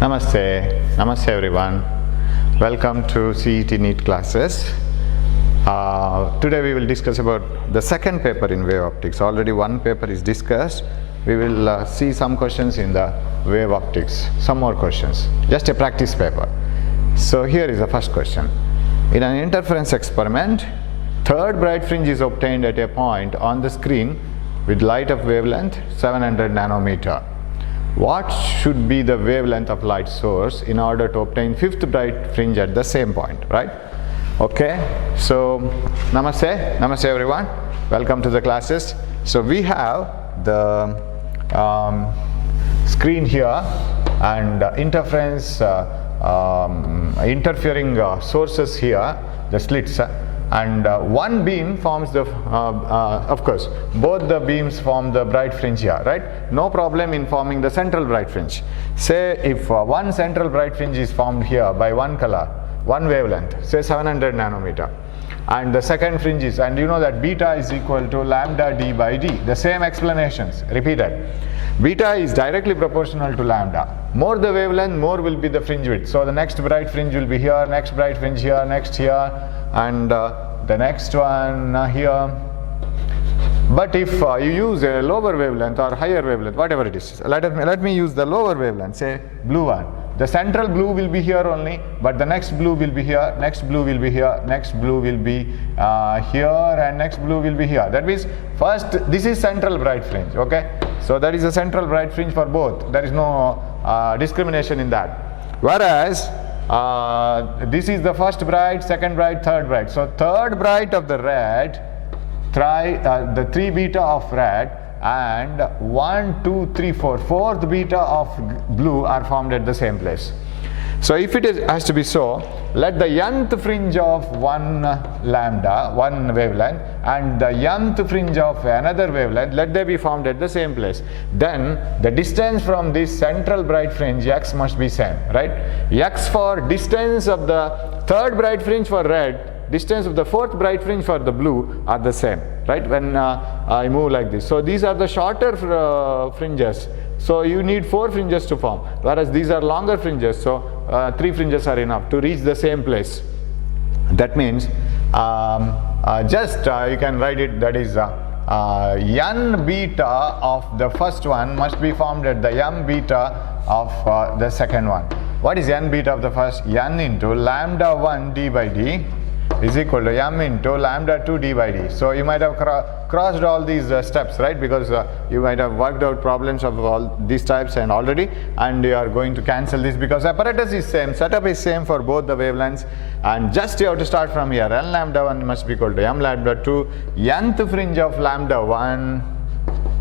Namaste, Namaste everyone. Welcome to CET NEET classes. Today we will discuss about the second paper in wave optics. Already one paper is discussed. We will see some questions in the wave optics, some more questions, just a practice paper. So here is the first question. In an interference experiment, third bright fringe is obtained at a point on the screen with light of wavelength 700 nanometer. What should be the wavelength of light source in order to obtain fifth bright fringe at the same point, right? Okay, so Namaste, Namaste everyone. Welcome to the classes. So we have the screen here and interference interfering sources here, the slits, and one beam forms the of course both the beams form the bright fringe here, right? No problem in forming the central bright fringe. Say if one central bright fringe is formed here by one color, one wavelength, say 700 nanometer, and the second fringe is, and you know that beta is equal to lambda d by d, the same explanations repeated. Beta is directly proportional to lambda. More the wavelength, more will be the fringe width. So the next bright fringe will be here, next bright fringe here, next here, and the next one here. But if you use a lower wavelength or higher wavelength, whatever it is, let me use the lower wavelength, say blue one. The central blue will be here only, but the next blue will be here, next blue will be here, next blue will be here, and next blue will be here. That means first this is central bright fringe, okay? So that is a central bright fringe for both. There is no discrimination in that. Whereas this is the first bright, second bright, third bright. So third bright of the red, try the 3 beta of red, and 1, 2, 3, 4, fourth beta of blue are formed at the same place. So if it has to be so, let the nth fringe of one lambda, one wavelength, and the nth fringe of another wavelength, let they be formed at the same place. Then the distance from this central bright fringe x must be same, right? X for distance of the third bright fringe for red, distance of the fourth bright fringe for the blue are the same, right? When I move like this. So these are the shorter fringes. So you need 4 fringes to form, whereas these are longer fringes. So 3 fringes are enough to reach the same place. That means you can write it, that is n beta of the first one must be formed at the m beta of the second one. What is n beta of the first? N into lambda 1 d by d is equal to m into lambda 2 d by d. So you might have crossed all these steps, right? Because you might have worked out problems of all these types and already, and you are going to cancel this because apparatus is same, setup is same for both the wavelengths, and just you have to start from here. N lambda 1 must be equal to m lambda 2, nth fringe of lambda 1,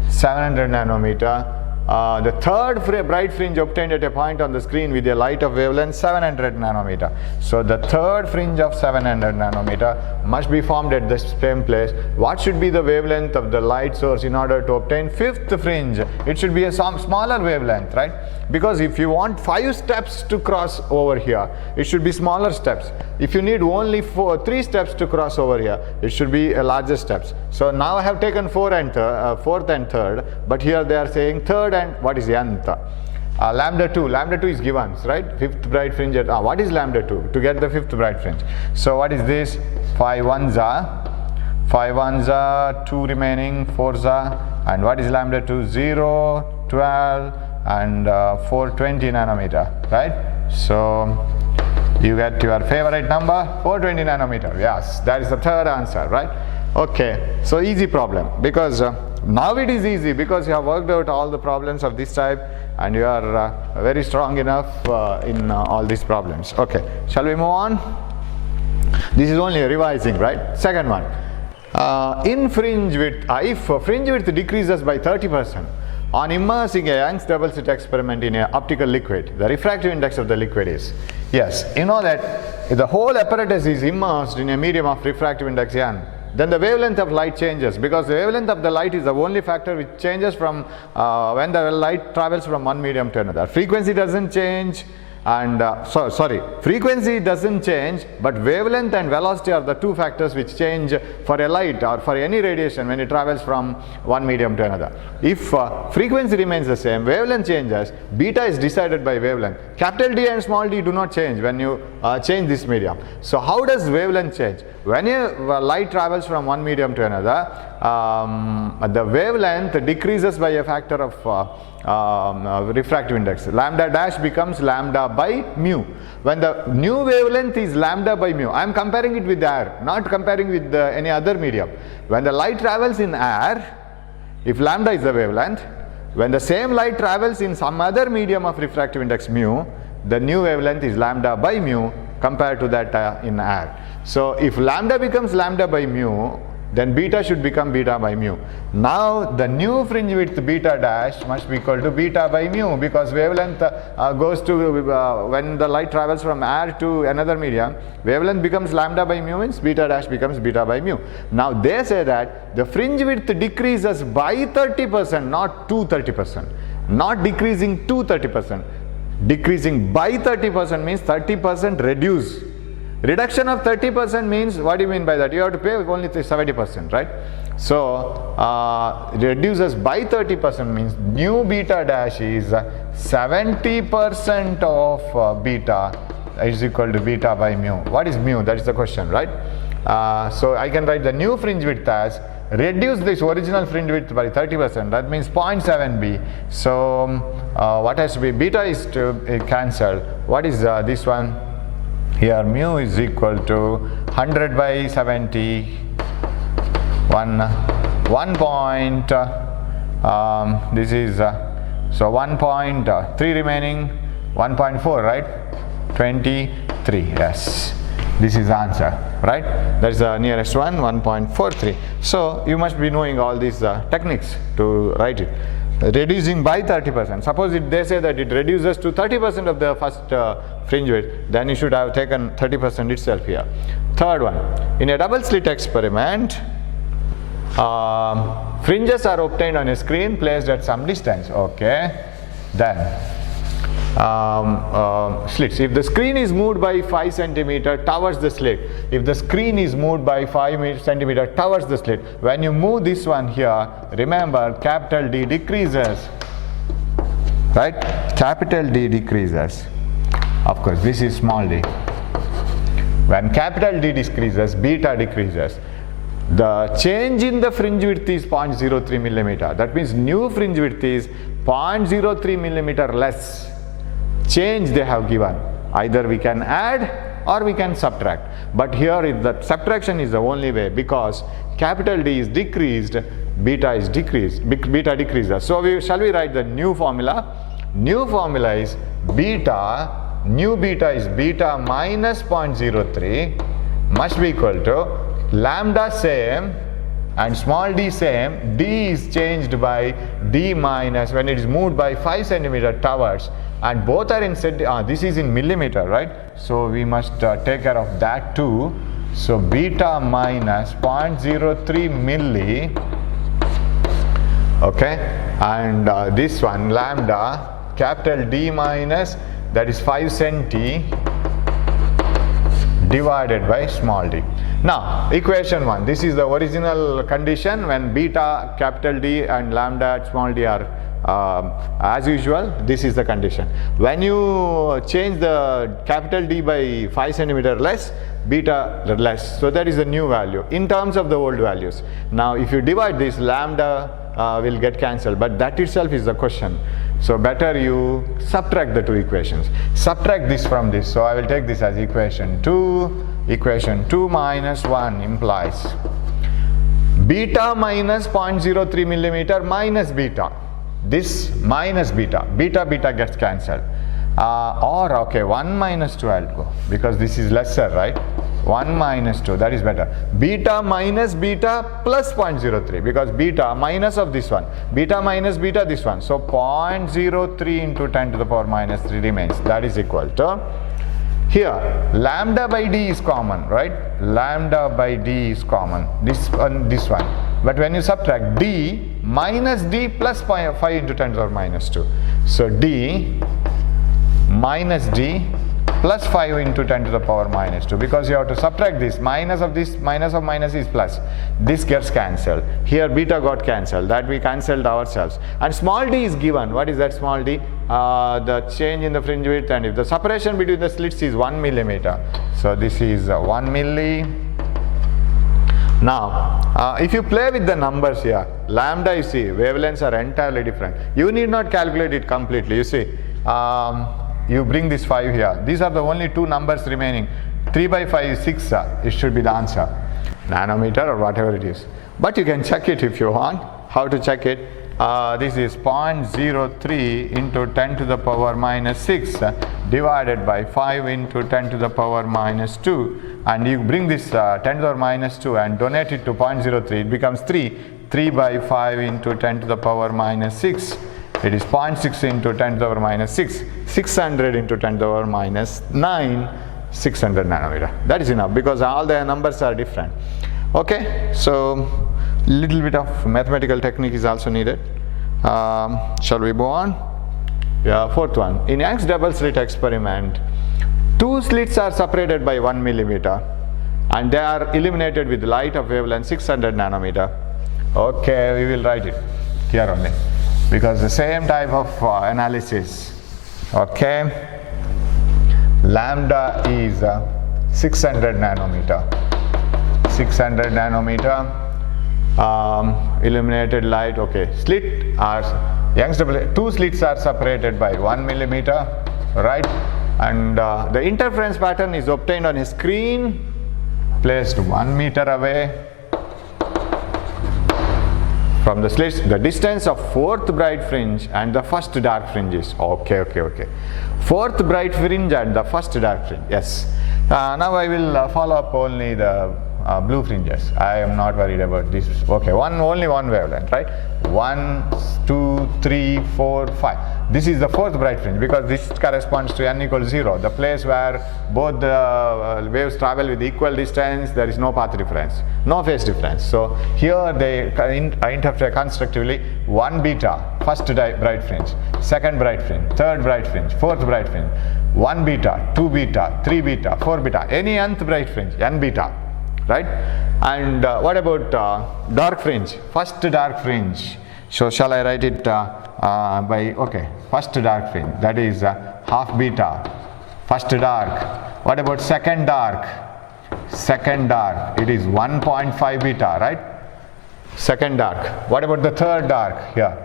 700 nanometer. The third bright fringe obtained at a point on the screen with a light of wavelength 700 nanometer. So the third fringe of 700 nanometer must be formed at the same place. What should be the wavelength of the light source in order to obtain fifth fringe? It should be a smaller wavelength, right? Because if you want 5 steps to cross over here, it should be smaller steps. If you need only 3 steps to cross over here, it should be larger steps. So now I have taken 4 and fourth and third, but here they are saying third and what is nth? Lambda 2. Lambda 2 is given, right? Fifth bright fringe at what is lambda 2? To get the fifth bright fringe. So what is this? 5 1s are 2 remaining, 4s are, and what is lambda 2? 0, 12, and 420 nanometer, right? So you get your favorite number, 420 nanometer. Yes, that is the third answer, right? Okay, so easy problem, because now it is easy because you have worked out all the problems of this type and you are very strong enough in all these problems. Okay, shall we move on? This is only revising, right? Second one. In fringe width, if fringe width decreases by 30%, on immersing a Young's double slit experiment in an optical liquid, the refractive index of the liquid is, yes, you know that if the whole apparatus is immersed in a medium of refractive index n, then the wavelength of light changes, because the wavelength of the light is the only factor which changes from when the light travels from one medium to another. Frequency doesn't change, And frequency doesn't change, but wavelength and velocity are the two factors which change for a light or for any radiation when it travels from one medium to another. If frequency remains the same, wavelength changes, beta is decided by wavelength. Capital D and small d do not change when you change this medium. So how does wavelength change? When a light travels from one medium to another, the wavelength decreases by a factor of refractive index. Lambda dash becomes lambda by mu. When the new wavelength is lambda by mu, I am comparing it with air, not comparing with any other medium. When the light travels in air, if lambda is the wavelength, when the same light travels in some other medium of refractive index mu, the new wavelength is lambda by mu compared to that in air. So if lambda becomes lambda by mu, then beta should become beta by mu. Now the new fringe width beta dash must be equal to beta by mu, because wavelength goes to when the light travels from air to another medium, wavelength becomes lambda by mu, means beta dash becomes beta by mu. Now they say that the fringe width decreases by 30%, not to 30%, not decreasing to 30%, decreasing by 30% means 30% reduce. Reduction of 30% means, what do you mean by that? You have to pay only 70%, right? So reduces by 30% means new beta dash is 70% of beta is equal to beta by mu. What is mu? That is the question, right? So I can write the new fringe width as reduce this original fringe width by 30%. That means 0.7b. So what has to be? Beta is to cancel. What is this one? Here mu is equal to 100 by 70, 1 point, this is, so 1.3 remaining, 1.4, right? 23, yes. This is the answer, right? That is the nearest one, 1.43. So you must be knowing all these techniques to write it. Reducing by 30%. Suppose they say that it reduces to 30% of the first fringe width, then you should have taken 30% itself here. Third one, in a double slit experiment, fringes are obtained on a screen placed at some distance. Okay, then slits. If the screen is moved by 5 cm towards the slit, if the screen is moved by 5 cm towards the slit, when you move this one here, remember capital D decreases, right? Capital D decreases. Of course, this is small d. When capital D decreases, beta decreases. The change in the fringe width is 0.03 millimeter. That means new fringe width is 0.03 millimeter less. Change they have given. Either we can add or we can subtract. But here the subtraction is the only way, because capital D is decreased, beta is decreased, beta decreases. So shall we write the new formula? New formula is beta, new beta is beta minus 0.03 must be equal to lambda same and small d same. D is changed by D minus when it is moved by 5 cm towards, and both are in this is in millimeter, right? So we must take care of that too. So beta minus 0.03 milli, okay, and this one lambda capital D minus, that is 5 centi divided by small d. Now equation 1, this is the original condition when beta capital D and lambda small d are as usual. This is the condition. When you change the capital D by 5 cm less, beta less, so that is the new value in terms of the old values. Now if you divide this, lambda will get cancelled, but that itself is the question. So better you subtract the two equations. Subtract this from this. So I will take this as equation 2. Equation 2 minus 1 implies beta minus 0.03 millimeter minus beta. This minus beta. Beta gets cancelled. Or okay, 1 minus 2 I'll go, because this is lesser, right? 1 minus 2, that is better. Beta minus beta plus 0.03, because beta minus of this one, beta minus beta this one. So 0.03 into 10 to the power minus 3 remains. That is equal to, here lambda by d is common, right? Lambda by d is common, this one. But when you subtract, d minus d plus 5 into 10 to the power minus 2. So d minus d plus 5 into 10 to the power minus 2, because you have to subtract this. Minus of minus is plus. This gets cancelled. Here beta got cancelled. That we cancelled ourselves. And small d is given. What is that small d? The change in the fringe width, and if the separation between the slits is 1 millimeter. So this is 1 milli. Now, if you play with the numbers here, lambda, you see, wavelengths are entirely different. You need not calculate it completely. You see, you bring this 5 here. These are the only two numbers remaining. 3 by 5 is 6. It should be the answer. Nanometer or whatever it is. But you can check it if you want. How to check it? This is 0.03 into 10 to the power minus 6 divided by 5 into 10 to the power minus 2. And you bring this 10 to the power minus 2 and donate it to 0.03. It becomes 3. 3 by 5 into 10 to the power minus 6. It is 0.6 into 10 to the power minus 6. 600 into 10 to the power minus 9. 600 nanometer. That is enough, because all the numbers are different. Okay, so little bit of mathematical technique is also needed. Shall we move on? Yeah, fourth one. In Young's double slit experiment, two slits are separated by 1 millimeter and they are illuminated with light of wavelength 600 nanometer. Okay, we will write it here only, because the same type of analysis. Okay, lambda is 600 nanometer. 600 nanometer. Illuminated light. Okay, slit are Young's double. Two slits are separated by 1 millimeter, right? And the interference pattern is obtained on a screen placed 1 meter away from the slits. The distance of fourth bright fringe and the first dark fringes. Okay. Fourth bright fringe and the first dark fringe. Yes. Now I will follow up only the blue fringes. I am not worried about this. Okay, only one wavelength, right? 1, 2, 3, 4, 5. This is the fourth bright fringe, because this corresponds to n equals 0, the place where both the waves travel with equal distance. There is no path difference, no phase difference. So here they interpret constructively 1 beta, first bright fringe, second bright fringe, third bright fringe, fourth bright fringe, 1 beta, 2 beta, 3 beta, 4 beta, any nth bright fringe, n beta. Right? And what about dark fringe? First dark fringe. So shall I write it by, okay, first dark fringe, that is half beta. First dark. What about second dark? Second dark, it is 1.5 beta, right? Second dark. What about the third dark here?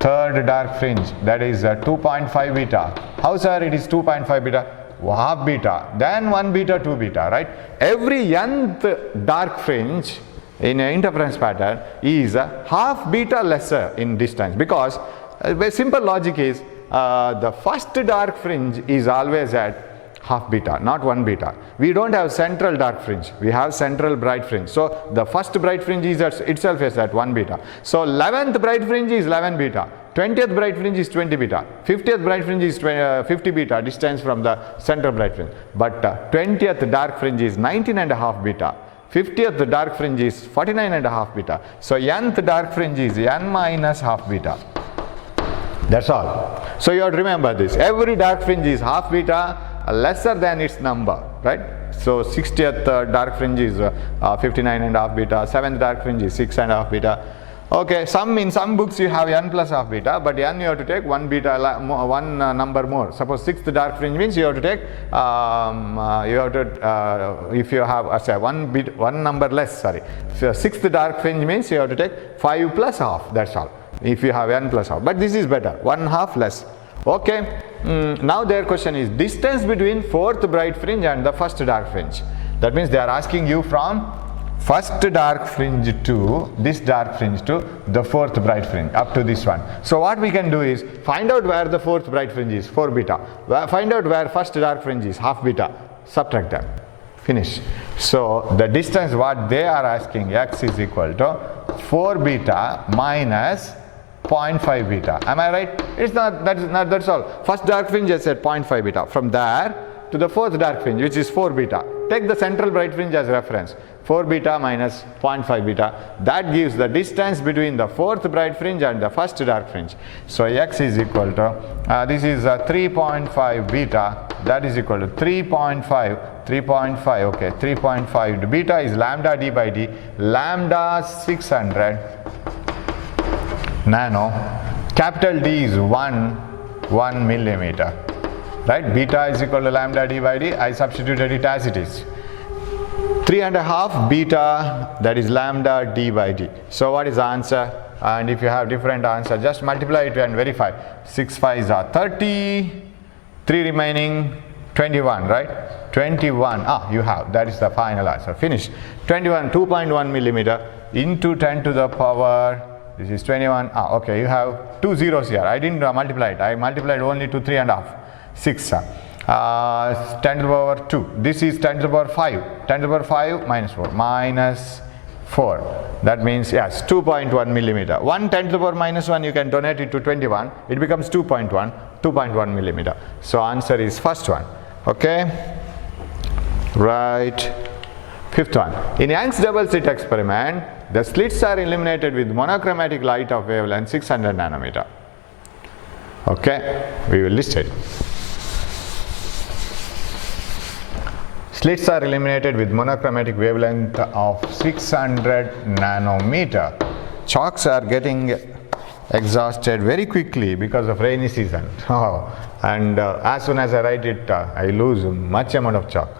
Third dark fringe, that is 2.5 beta. How, sir, it is 2.5 beta? Half beta, then 1 beta, 2 beta, right? Every nth dark fringe in an interference pattern is half beta lesser in distance, because the simple logic is the first dark fringe is always at half beta, not 1 beta. We don't have central dark fringe, we have central bright fringe. So the first bright fringe is itself is at 1 beta. So 11th bright fringe is 11 beta. 20th bright fringe is 20 beta, 50th bright fringe is 50 beta distance from the central bright fringe, but 20th dark fringe is 19.5 beta, 50th dark fringe is 49.5 beta. So nth dark fringe is n minus half beta. That's all. So you have to remember this. Every dark fringe is half beta lesser than its number, right? So 60th dark fringe is 59.5 beta, 7th dark fringe is 6.5 beta. Okay, in some books you have n plus half beta, but n you have to take 1 beta, one number more. Suppose 6th dark fringe means you have to take, if you have one number less, sorry. So 6th dark fringe means you have to take 5 plus half, that's all. If you have n plus half, but this is better, 1 half less. Okay, now their question is distance between fourth bright fringe and the first dark fringe. That means they are asking you from first dark fringe to this dark fringe to the fourth bright fringe up to this one. So what we can do is find out where the fourth bright fringe is, 4 beta. Find out where first dark fringe is, half beta. Subtract them. Finish. So the distance what they are asking, x is equal to 4 beta minus 0.5 beta. Am I right? It's not, that's all. First dark fringe is at 0.5 beta. From there to the fourth dark fringe, which is 4 beta. Take the central bright fringe as reference. 4 beta minus 0.5 beta. That gives the distance between the fourth bright fringe and the first dark fringe. So x is equal to, this is 3.5 beta, that is equal to 3.5, okay, 3.5. Beta is lambda d by d, lambda 600 nano, capital D is 1 millimeter. Right? Beta is equal to lambda d by d. I substituted it as it is. 3.5 beta, that is lambda d by d. So what is the answer? And if you have different answer, just multiply it and verify. 6 5s are 30, 3 remaining 21, right? 21, you have, that is the final answer. Finish. 21, 2.1 millimeter into 10 to the power, this is 21, okay, you have 2 zeros here. I didn't multiply it, I multiplied only to 3.5, 6. 10 to the power 2. This is 10 to the power 5. 10 to the power 5 minus 4. Minus 4. That means, yes, 2.1 millimeter. 1 10 to the power minus 1, you can donate it to 21. It becomes 2.1 millimeter. So answer is first one. Okay. Right. Fifth one. In Young's double slit experiment, the slits are illuminated with monochromatic light of wavelength 600 nanometer. Okay. We will list it. Slits are illuminated with monochromatic wavelength of 600 nanometer. Chalks are getting exhausted very quickly because of rainy season. And as soon as I write it, I lose much amount of chalk.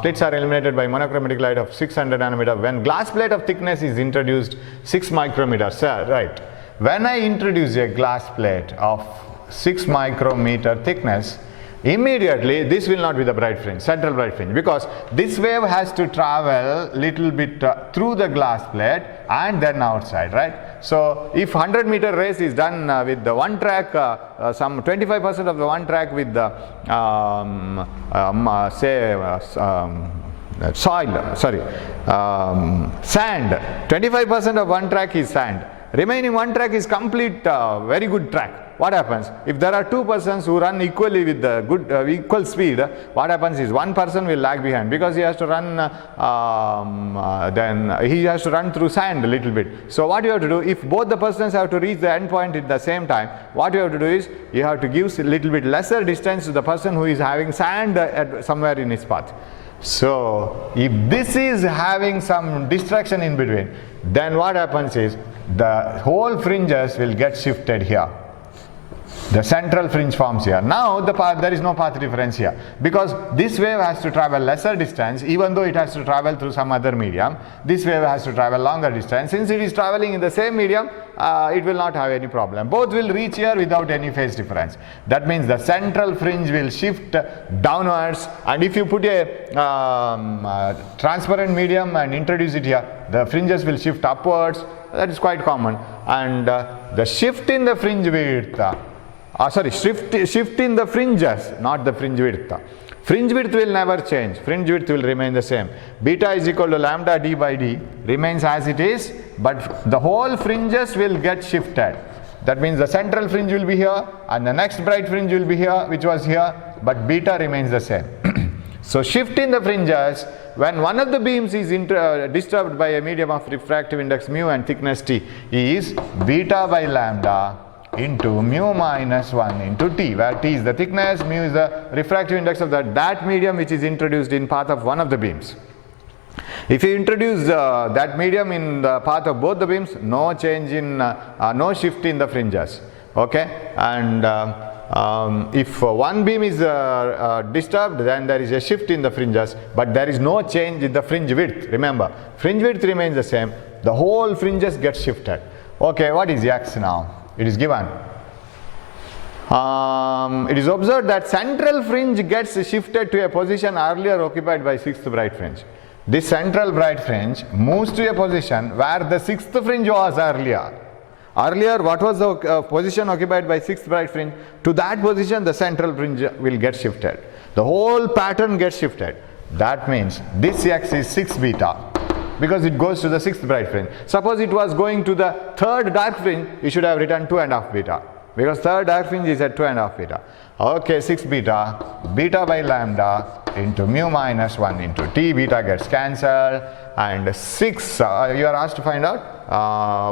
Slits are illuminated by monochromatic light of 600 nanometer when glass plate of thickness is introduced 6 micrometer. Sir, right. When I introduce a glass plate of 6 micrometer thickness, immediately this will not be the bright fringe, central bright fringe, because this wave has to travel little bit through the glass plate and then outside, right? So if 100-meter race is done with the one track, some 25% of the one track with the sand, 25% of one track is sand, remaining one track is complete very good track. What happens? If there are two persons who run equally with the equal speed, what happens is one person will lag behind because he has to run through sand a little bit. So what you have to do, if both the persons have to reach the end point at the same time, what you have to do is you have to give a little bit lesser distance to the person who is having sand somewhere in his path. So if this is having some distraction in between, then what happens is the whole fringes will get shifted here. The central fringe forms here. Now there is no path difference here because this wave has to travel lesser distance even though it has to travel through some other medium. This wave has to travel longer distance. Since it is traveling in the same medium, it will not have any problem. Both will reach here without any phase difference. That means the central fringe will shift downwards, and if you put a transparent medium and introduce it here, the fringes will shift upwards. That is quite common. And the shift in the fringe width, shift in the fringes, not the fringe width. Fringe width will never change. Fringe width will remain the same. Beta is equal to lambda d by d remains as it is, but the whole fringes will get shifted. That means the central fringe will be here and the next bright fringe will be here, which was here, but beta remains the same. So shift in the fringes, when one of the beams is disturbed by a medium of refractive index mu and thickness t, is beta by lambda into mu minus 1 into t, where t is the thickness, mu is the refractive index of that medium which is introduced in path of one of the beams. If you introduce that medium in the path of both the beams, no change in, no shift in the fringes. Okay, and if one beam is disturbed, then there is a shift in the fringes, but there is no change in the fringe width. Remember, fringe width remains the same, the whole fringes get shifted. Okay, what is x now? It is given. It is observed that central fringe gets shifted to a position earlier occupied by sixth bright fringe. This central bright fringe moves to a position where the sixth fringe was earlier. Earlier, what was the position occupied by sixth bright fringe? To that position, the central fringe will get shifted. The whole pattern gets shifted. That means this x is 6 beta because it goes to the sixth bright fringe. Suppose it was going to the third dark fringe, you should have written 2.5 beta because third dark fringe is at 2.5 beta. Okay, 6 beta, beta by lambda into mu minus 1 into t, beta gets cancelled, and 6, you are asked to find out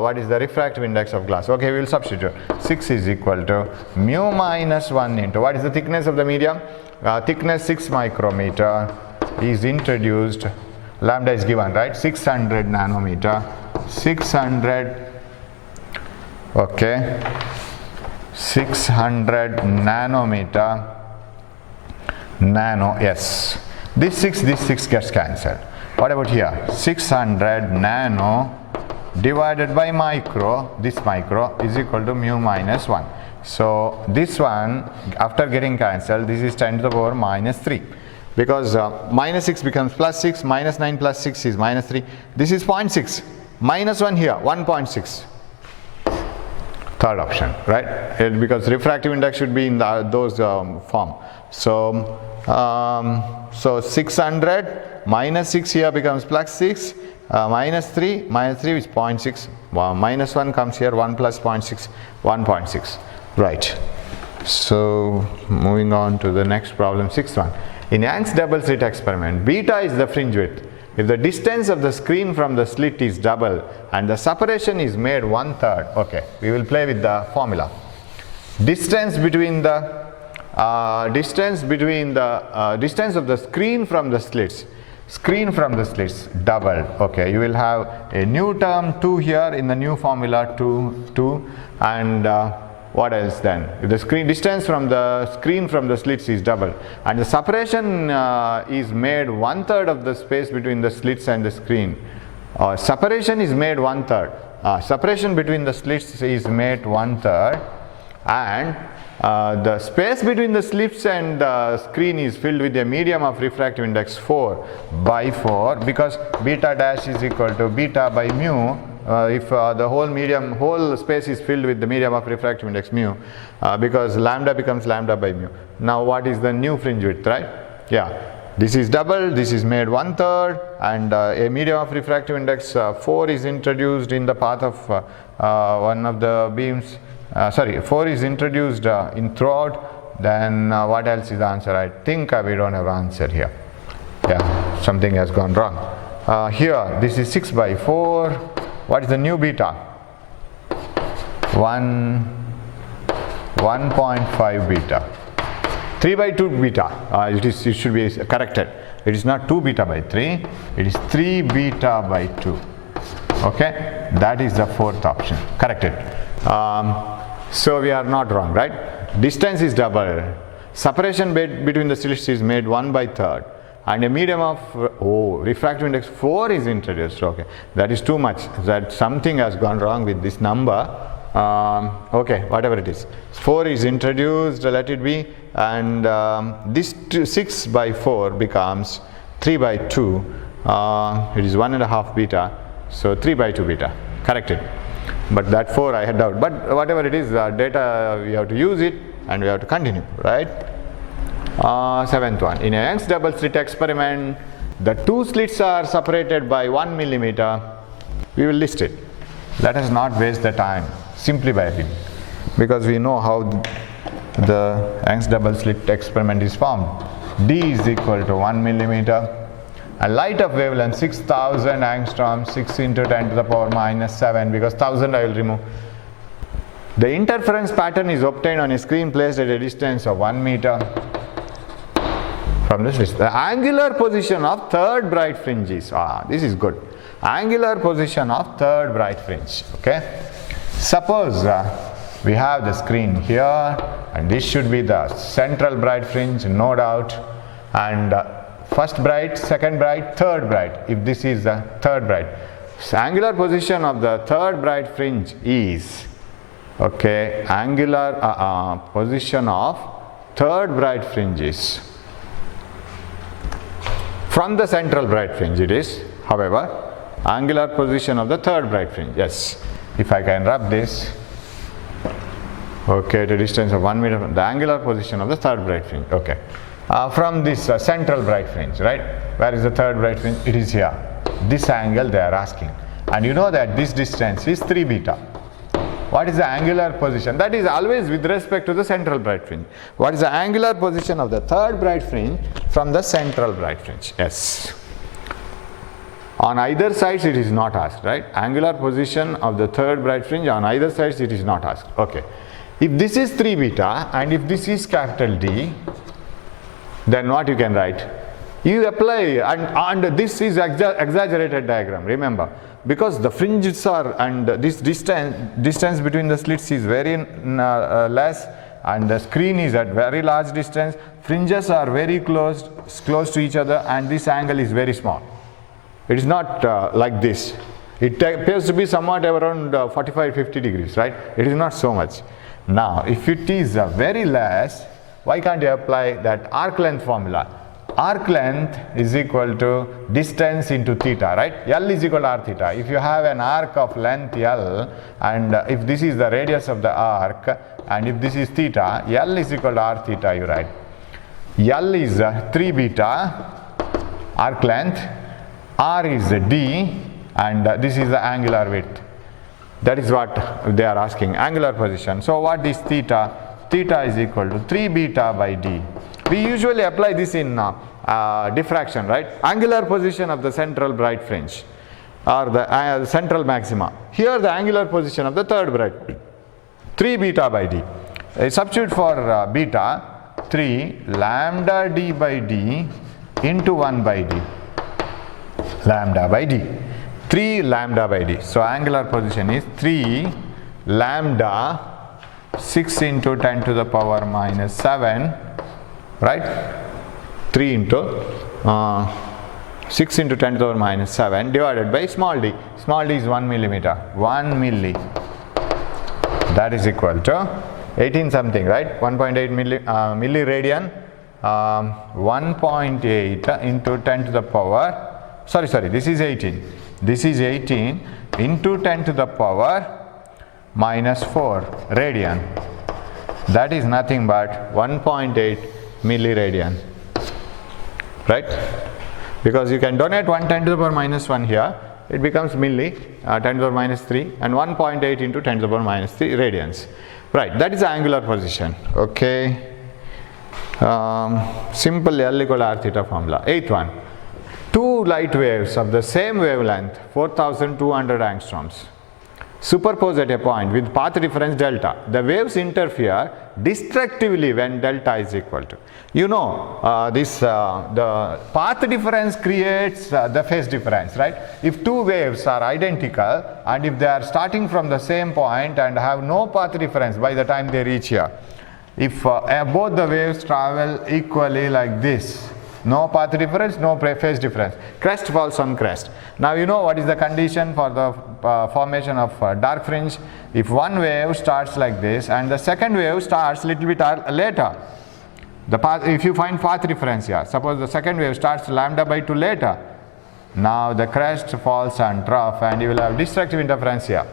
what is the refractive index of glass. Okay, we will substitute. 6 is equal to mu minus 1 into, what is the thickness of the medium? Thickness 6 micrometer is introduced, lambda is given, right? 600 nanometer, 600, okay, 600 nanometer, nano, yes. This 6 gets cancelled. What about here? 600 nano divided by micro, this micro is equal to mu minus 1. So this one, after getting cancelled, this is 10 to the power minus 3. Because minus 6 becomes plus 6, minus 9 plus 6 is minus 3. This is 0.6, minus 1 here, 1.6. Third option, right? Because refractive index should be in those form. So, so 600 minus 6 here becomes plus 6, minus 3 is 0.6, minus 1 comes here, 1 plus 0.6, 1.6, right. So moving on to the next problem, 6th one. In Young's double slit experiment, beta is the fringe width. If the distance of the screen from the slit is double and the separation is made 1/3, okay, we will play with the formula. Distance between the distance of the screen from the slits, doubled. Okay, you will have a new term 2 here in the new formula, 2, and what else then? If the distance from the screen from the slits is doubled and the separation is made 1/3 of the space between the slits and the screen, separation is made 1/3, separation between the slits is made 1/3, and the space between the slits and the screen is filled with a medium of refractive index 4/4, because beta dash is equal to beta by mu. If the whole space is filled with the medium of refractive index mu, because lambda becomes lambda by mu. Now what is the new fringe width, right? Yeah, this is double, this is made 1/3, and a medium of refractive index 4 is introduced in the path of one of the beams. 4 is introduced in throughout. Then what else is the answer? I think we don't have answer here. Yeah, something has gone wrong. Here this is 6/4. What is the new beta? 1.5 beta. 3/2 beta. It should be corrected. It is not 2 beta by 3. It is 3 beta by 2. Okay, that is the fourth option. Corrected. So we are not wrong, right? Distance is double. Separation between the slits is made 1/3. And a medium of refractive index 4 is introduced. Okay, that is too much. That something has gone wrong with this number. Okay, whatever it is, 4 is introduced, let it be, and this 6/4 becomes 3/2. It is 1.5 beta, so 3/2 beta. Corrected. But that 4 I had doubt. But whatever it is, data, we have to use it and we have to continue, right? 7th one. In a Young's double slit experiment, the two slits are separated by 1 millimeter. We will list it. Let us not waste the time simply by reading, because we know how the Young's double slit experiment is formed. D is equal to 1 millimeter. A light of wavelength 6000 angstrom, 6 into 10 to the power minus 7, because 1000 I will remove. The interference pattern is obtained on a screen placed at a distance of 1 meter from the slit. The angular position of third bright fringe is, this is good. Angular position of third bright fringe. Okay. Suppose we have the screen here, and this should be the central bright fringe, no doubt, and first bright, second bright, third bright, if this is the third bright. So angular position of the third bright fringe is, okay, angular position of third bright fringe is from the central bright fringe it is, however, angular position of the third bright fringe, yes. If I can rub this, okay, at a distance of 1 meter, the angular position of the third bright fringe, okay. From this central bright fringe, right? Where is the third bright fringe? It is here. This angle they are asking. And you know that this distance is 3 beta. What is the angular position? That is always with respect to the central bright fringe. What is the angular position of the third bright fringe from the central bright fringe? Yes. On either sides it is not asked, right? Angular position of the third bright fringe on either sides it is not asked. Okay. If this is 3 beta and if this is capital D, then what you can write? You apply, and this is exaggerated diagram, remember, because the fringes are, and this distance between the slits is very less, and the screen is at very large distance, fringes are very close to each other, and this angle is very small. It is not like this. It appears to be somewhat around 45-50 degrees, right? It is not so much. Now, if it is very less, why can't you apply that arc length formula? Arc length is equal to distance into theta, right? L is equal to r theta. If you have an arc of length L, and if this is the radius of the arc, and if this is theta, L is equal to r theta, you write. L is 3 beta, arc length, r is d, and this is the angular width. That is what they are asking, angular position. So what is theta? Theta is equal to 3 beta by d. We usually apply this in diffraction, right? Angular position of the central bright fringe, or the central maxima. Here the angular position of the third bright, 3 beta by d. Substitute for beta, 3 lambda d by d into 1 by d. Lambda by d. 3 lambda by d. So angular position is 3 lambda 6 into 10 to the power minus 7, right? 3 into 6 into 10 to the power minus 7 divided by small d. Small d is 1 millimeter. 1 milli. That is equal to 18 something, right? 1.8 milliradian. 1.8 into 10 to the power. Sorry, this is 18. This is 18 into 10 to the power minus 4 radian. That is nothing but 1.8 milliradian, right? Because you can donate 1 10 to the power minus 1 here, it becomes milli, 10 to the power minus 3, and 1.8 into 10 to the power minus 3 radians. Right, that is the angular position. Okay. Simple L equal to r theta formula. Eighth one. Two light waves of the same wavelength, 4200 angstroms, superpose at a point with path difference delta. The waves interfere destructively when delta is equal to. You know, the path difference creates the phase difference, right? If two waves are identical and if they are starting from the same point and have no path difference by the time they reach here, if both the waves travel equally like this, no path difference, no phase difference, crest falls on crest. Now you know what is the condition for the formation of dark fringe. If one wave starts like this and the second wave starts little bit later, the path, if you find path difference here, suppose the second wave starts lambda by 2 later, now the crest falls on trough and you will have destructive interference here.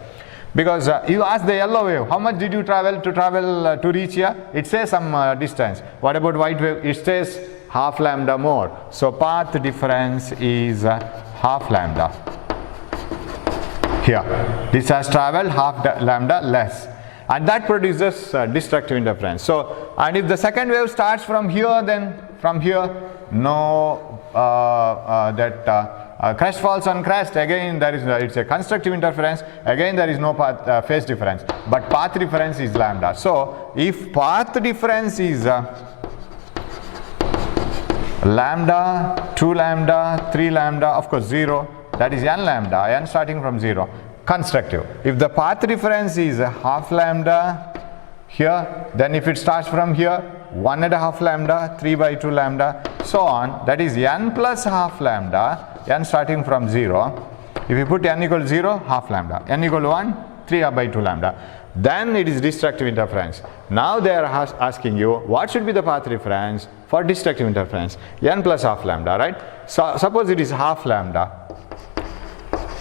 Because you ask the yellow wave, how much did you travel to reach here? It says some distance. What about white wave? It says half lambda more. So path difference is half lambda. Here, this has traveled half lambda less, and that produces destructive interference. So, and if the second wave starts from here, then from here, no crest falls on crest, again there is it's a constructive interference, again there is no path, phase difference, but path difference is lambda. So if path difference is lambda, 2 lambda, 3 lambda, of course 0, that is n lambda, n starting from 0, constructive. If the path difference is half lambda here, then if it starts from here, 1.5 lambda, 3 by 2 lambda, so on, that is n plus half lambda, n starting from 0. If you put n equal to 0, half lambda, n equal to 1, 3 by 2 lambda. Then it is destructive interference. Now they are asking you what should be the path difference for destructive interference, n plus half lambda, right? So suppose it is half lambda.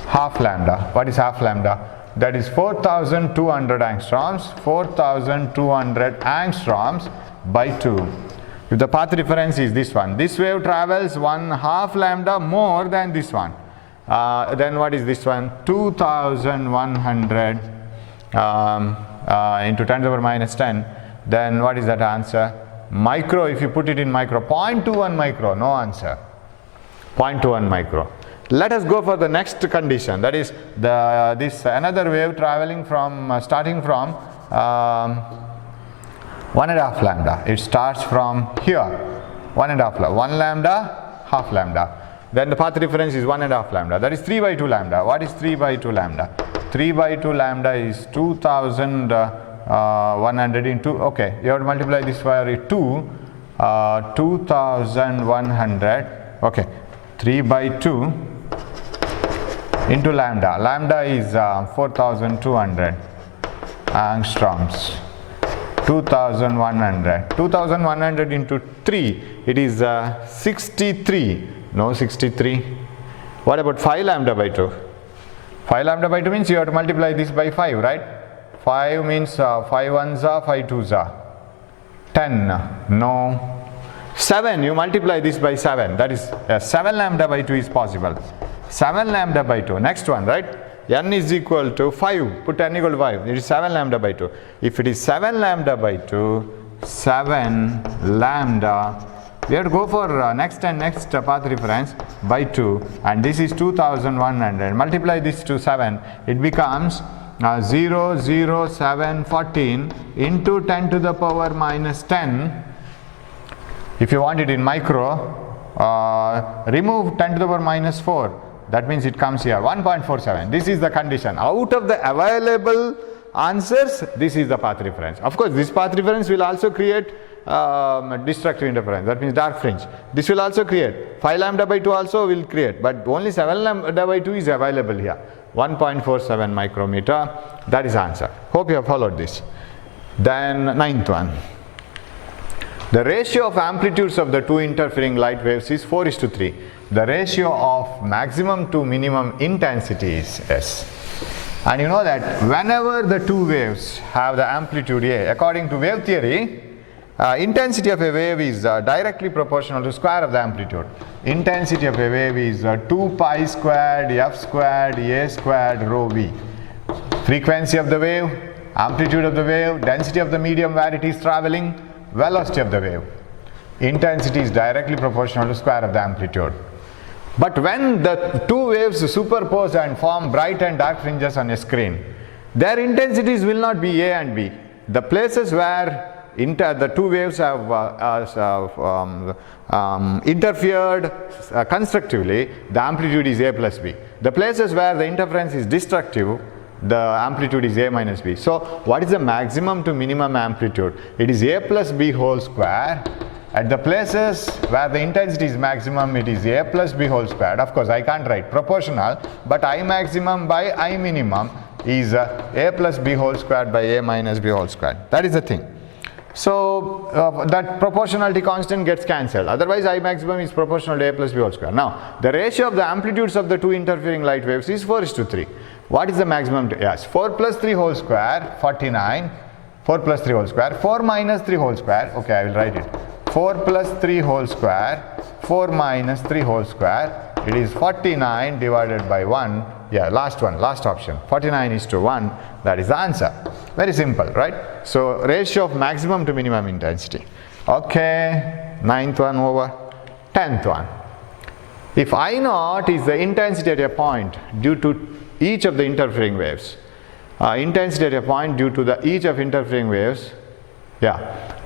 Half lambda, what is half lambda? That is 4200 angstroms, 4200 angstroms by 2. If the path difference is this one, this wave travels 1/2 lambda more than this one. Then what is this one? 2100 into 10 to the power minus 10, then what is that answer? Micro, if you put it in micro, 0.21 micro, no answer. 0.21 micro. Let us go for the next condition, that is this another wave traveling from starting from 1.5 lambda. It starts from here, 1.5 lambda, 1 lambda, half lambda. Then the path difference is 1.5 lambda. That is 3 by 2 lambda. What is 3 by 2 lambda? 3 by 2 lambda is 2100 into, okay, you have to multiply this by 2, 2100, okay, 3 by 2 into lambda. Lambda is 4200 angstroms. 2100. 2100 into 3, it is 63. No, 63. What about 5 lambda by 2? 5 lambda by 2 means you have to multiply this by 5, right? 5 means 5 ones are, 5 twos are. 10. No. 7, you multiply this by 7. That is 7 lambda by 2 is possible. 7 lambda by 2. Next one, right? N is equal to 5. Put n equal to 5. It is 7 lambda by 2. If it is 7 lambda by 2, 7 lambda, we have to go for next path reference by 2, and this is 2100. Multiply this to 7. It becomes 0, 0, 7, 14 into 10 to the power minus 10. If you want it in micro, remove 10 to the power minus 4. That means it comes here, 1.47. This is the condition. Out of the available answers, this is the path reference. Of course, this path reference will also create destructive interference. That means dark fringe. This will also create. 5 lambda by 2 also will create. But only 7 lambda by 2 is available here. 1.47 micrometer. That is answer. Hope you have followed this. Then ninth one. The ratio of amplitudes of the two interfering light waves is 4:3. The ratio of maximum to minimum intensity is S. And you know that whenever the two waves have the amplitude A, according to wave theory, intensity of a wave is directly proportional to square of the amplitude. Intensity of a wave is 2 pi squared f squared a squared rho v. Frequency of the wave, amplitude of the wave, density of the medium where it is traveling, velocity of the wave. Intensity is directly proportional to square of the amplitude. But when the two waves superpose and form bright and dark fringes on a screen, their intensities will not be A and B. The places where the two waves have interfered constructively, the amplitude is A plus B. The places where the interference is destructive, the amplitude is A minus B. So what is the maximum to minimum amplitude? It is A plus B whole square. At the places where the intensity is maximum, it is A plus B whole squared. Of course, I can't write proportional, but I maximum by I minimum is A plus B whole squared by A minus B whole squared. That is the thing. So that proportionality constant gets cancelled. Otherwise, I maximum is proportional to A plus B whole squared. Now, the ratio of the amplitudes of the two interfering light waves is 4:3. What is the maximum? Yes, 4 plus 3 whole square, 49. 4 plus 3 whole square. 4 minus 3 whole square. Okay, I will write it. 4 plus 3 whole square, 4 minus 3 whole square, it is 49 divided by 1. Yeah, last one, last option. 49:1, that is the answer. Very simple, right? So, ratio of maximum to minimum intensity. Okay, 9th one over. 10th one. If I naught is the intensity at a point due to each of the interfering waves, intensity at a point due to each of interfering waves, yeah,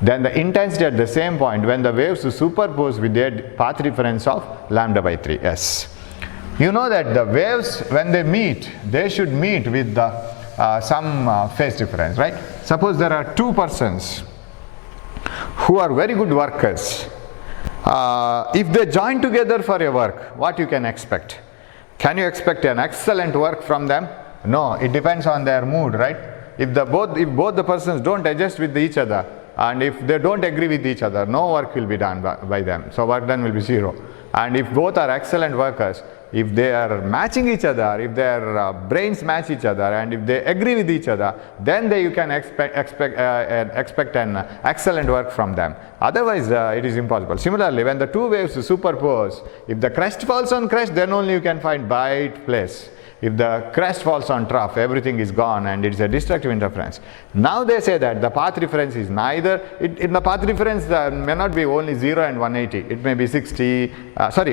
then the intensity at the same point when the waves superpose with their path difference of lambda by 3, S. You know that the waves, when they meet, they should meet with some phase difference, right? Suppose there are two persons who are very good workers. If they join together for a work, what you can expect? Can you expect an excellent work from them? No, it depends on their mood, right? If both the persons don't adjust with each other, and if they don't agree with each other, no work will be done by them. So work done will be 0. And if both are excellent workers, if they are matching each other, if their brains match each other, and if they agree with each other, then you can expect an excellent work from them. Otherwise, it is impossible. Similarly, when the two waves superpose, if the crest falls on crest, then only you can find bight place. If the crest falls on trough, everything is gone and it is a destructive interference. Now they say that the path difference is neither, in the path difference there may not be only 0 and 180, it may be 60,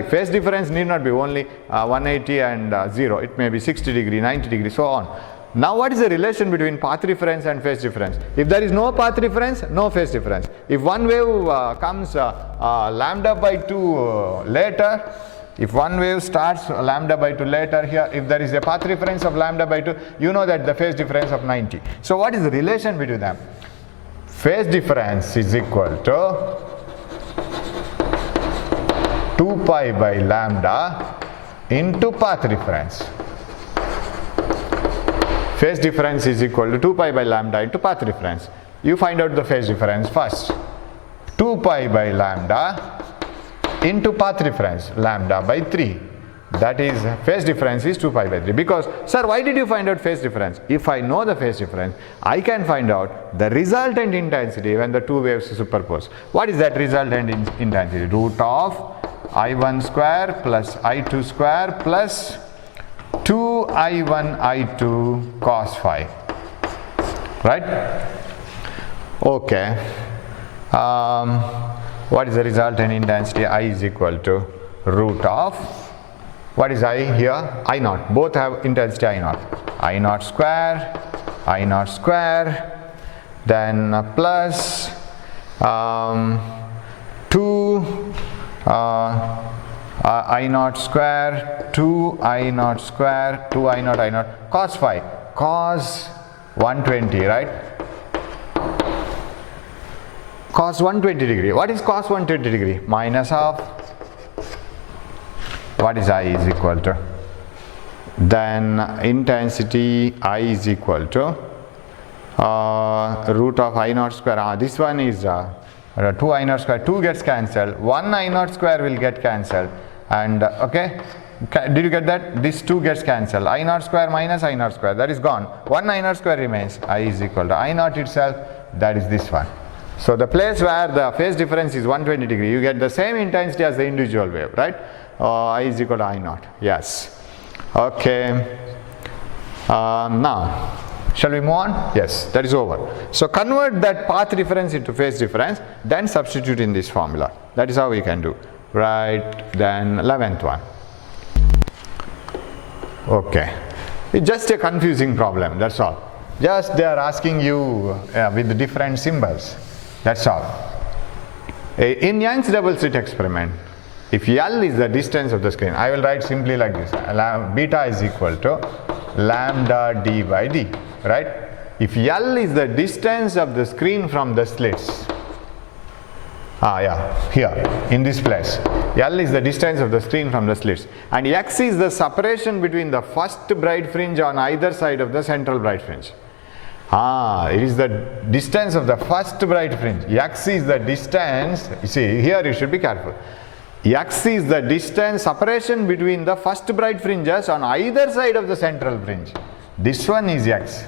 phase difference need not be only 180 and 0, it may be 60 degree, 90 degree, so on. Now what is the relation between path difference and phase difference? If there is no path difference, no phase difference. If one wave comes lambda by 2 later, if one wave starts lambda by 2 later here, if there is a path difference of lambda by 2, you know that the phase difference of 90. So what is the relation between them? Phase difference is equal to 2 pi by lambda into path difference. Phase difference is equal to 2 pi by lambda into path difference. You find out the phase difference first. 2 pi by lambda into path difference, lambda by 3. That is, phase difference is 2 pi by 3. Because, sir, why did you find out phase difference? If I know the phase difference, I can find out the resultant intensity when the two waves superpose. What is that resultant intensity? Root of I1 square plus I2 square plus 2I1 I2 cos phi. Right? Okay. What is the resultant intensity? I is equal to root of, what is I here? I naught. Both have intensity I naught. I naught square, then plus 2 I naught square, 2 I naught square, 2 I naught cos phi, cos 120, right? Cos 120 degree. What is cos 120 degree? Minus of, what is I is equal to? Then intensity I is equal to root of I naught square. This one is 2 I naught square. 2 gets cancelled. 1 I naught square will get cancelled. And okay, did you get that? This 2 gets cancelled. I naught square minus I naught square. That is gone. 1 I naught square remains. I is equal to I naught itself. That is this one. So the place where the phase difference is 120 degree, you get the same intensity as the individual wave, right? I is equal to I naught. Yes. Okay. Now, shall we move on? Yes, that is over. So convert that path difference into phase difference, then substitute in this formula. That is how we can do. Right, then 11th one. Okay. It's just a confusing problem, that's all. Just they are asking you with different symbols. That's all. In Young's double slit experiment, if L is the distance of the screen, I will write simply like this. Beta is equal to lambda d by d, right? If L is the distance of the screen from the slits, here, in this place. L is the distance of the screen from the slits. And X is the separation between the first bright fringe on either side of the central bright fringe. It is the distance of the first bright fringe. X is the distance, you see, here you should be careful. X is the distance, separation between the first bright fringes on either side of the central fringe. This one is X.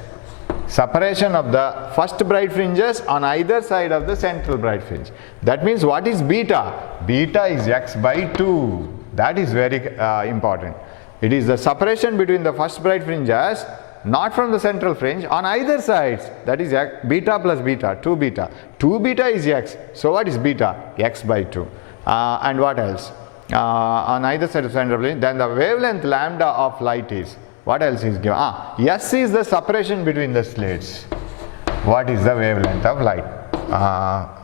Separation of the first bright fringes on either side of the central bright fringe. That means what is beta? Beta is X by 2. That is very important. It is the separation between the first bright fringes, not from the central fringe, on either sides. That is beta plus beta, 2 beta. 2 beta is X. So what is beta? X by 2. And what else? On either side of the central fringe, then the wavelength lambda of light is, what else is given? S is the separation between the slits. What is the wavelength of light?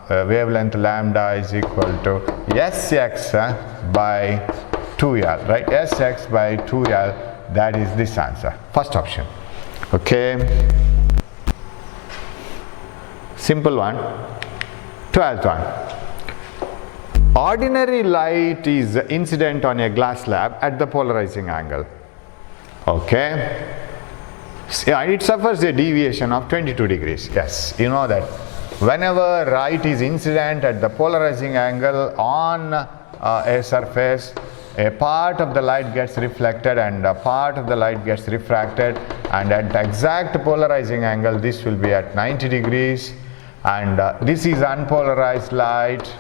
Wavelength lambda is equal to Sx by 2L, right? Sx by 2L, that is this answer. First option. Okay. Simple one. 12th one. Ordinary light is incident on a glass slab at the polarizing angle. Okay. It suffers a deviation of 22 degrees. Yes, you know that. Whenever light is incident at the polarizing angle on a surface, a part of the light gets reflected and a part of the light gets refracted, and at the exact polarizing angle this will be at 90 degrees. and this is unpolarized light,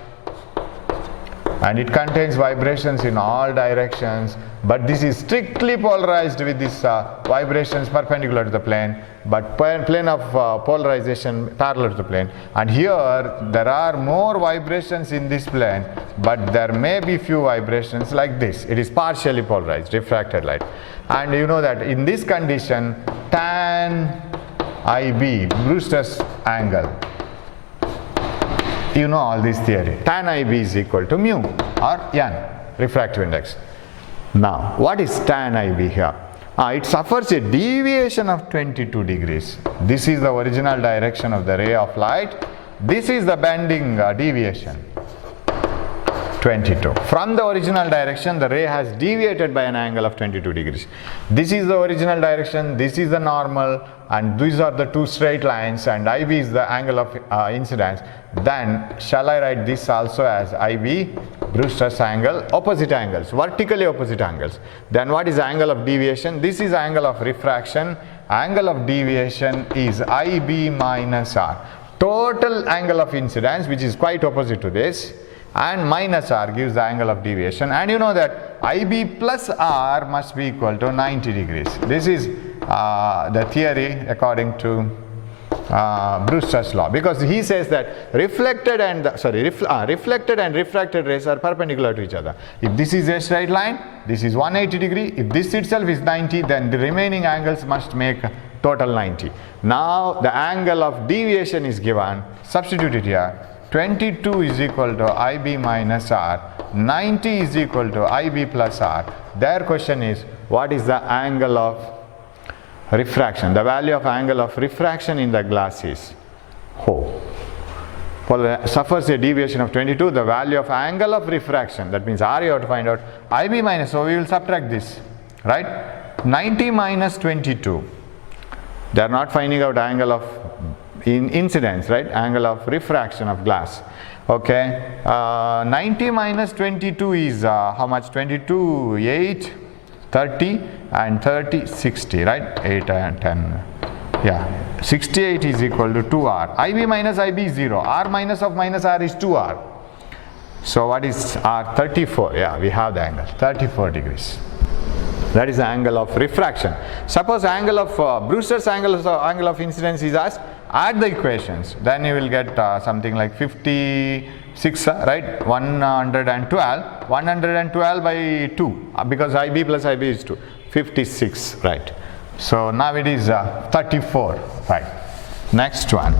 and it contains vibrations in all directions, but this is strictly polarized with these vibrations perpendicular to the plane, but plane of polarization parallel to the plane. And here there are more vibrations in this plane, but there may be few vibrations like this. It is partially polarized, refracted light. And you know that in this condition, tan IB, Brewster's angle, you know all this theory, tan IB is equal to mu or n, refractive index. Now, what is tan IB here? It suffers a deviation of 22 degrees. This is the original direction of the ray of light. This is the bending deviation, 22. From the original direction, the ray has deviated by an angle of 22 degrees. This is the original direction, this is the normal, and these are the two straight lines, and IB is the angle of incidence. Then shall I write this also as IB, Brewster's angle, opposite angles, vertically opposite angles. Then what is angle of deviation? This is angle of refraction. Angle of deviation is IB minus R. Total angle of incidence, which is quite opposite to this, and minus R gives the angle of deviation. And you know that IB plus R must be equal to 90 degrees. This is the theory according to Brewster's law, because he says that reflected and refracted rays are perpendicular to each other. If this is a straight line, this is 180 degree. If this itself is 90, then the remaining angles must make total 90. Now the angle of deviation is given. Substitute it here. 22 is equal to IB minus R. 90 is equal to IB plus R. Their question is, what is the angle of refraction? The value of angle of refraction in the glass is suffers a deviation of 22. The value of angle of refraction, that means R you have to find out. IB minus, so we will subtract this, right? 90 minus 22. They are not finding out angle of incidence, right? Angle of refraction of glass. Okay, 90 minus 22 is how much? 22, 8, 30, and 30, 60, right? 8 and 10. Yeah, 68 is equal to 2R. IB minus IB is 0. R minus of minus R is 2R. So what is R? 34. Yeah, we have the angle, 34 degrees. That is the angle of refraction. Suppose angle of Brewster's angle of incidence is asked, add the equations. Then you will get something like 56, right? 112. 112 by 2, because IB plus IB is 2. 56, right? So now it is 34, right? Next one.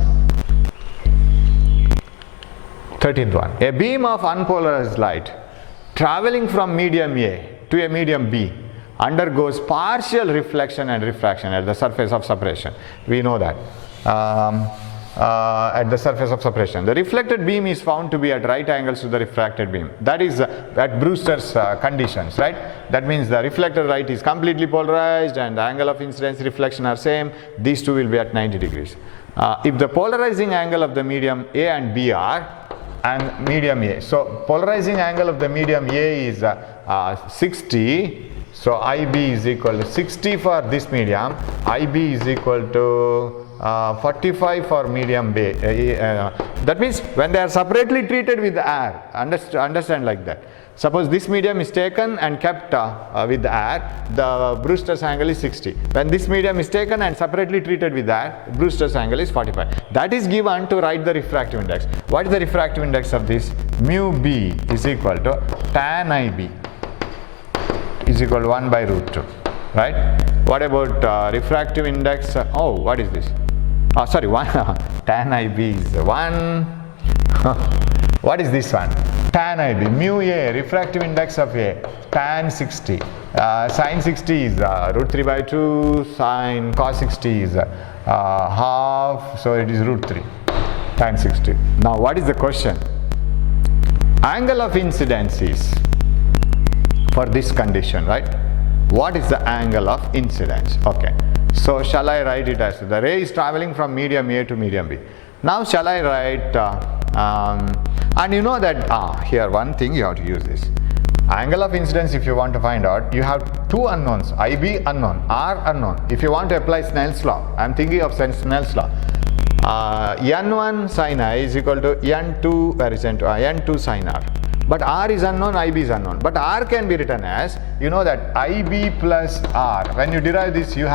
13th one. A beam of unpolarized light traveling from medium A to a medium B undergoes partial reflection and refraction at the surface of separation. We know that. At the surface of separation, the reflected beam is found to be at right angles to the refracted beam. That is at Brewster's conditions, right? That means the reflected light is completely polarized and the angle of incidence reflection are same. These two will be at 90 degrees. If the polarizing angle of the medium A and B are, and medium A, so polarizing angle of the medium A is 60. So IB is equal to 60 for this medium, IB is equal to 45 for medium B. That means when they are separately treated with air, understand like that. Suppose this medium is taken and kept with air, the Brewster's angle is 60. When this medium is taken and separately treated with air, Brewster's angle is 45. That is given to write the refractive index. What is the refractive index of this? Mu B is equal to tan IB is equal to 1 by root 2, right? What about refractive index? What is this? Sorry, 1. Tan IB is 1. What is this one? Tan IB, mu A, refractive index of A, tan 60. Sin 60 is root 3 by 2, sin cos 60 is half, so it is root 3, tan 60. Now what is the question? Angle of incidence is, for this condition, right? What is the angle of incidence? Okay, so shall I write it as the ray is traveling from medium A to medium B. Now shall I write, and you know that here one thing you have to use this. Angle of incidence, if you want to find out, you have two unknowns, IB unknown, R unknown. If you want to apply Snell's law, I am thinking of Snell's law. N1 sin I is equal to N2, where is N2 sin R. But R is unknown, IB is unknown. But R can be written as, you know that IB plus R. When you derive this, you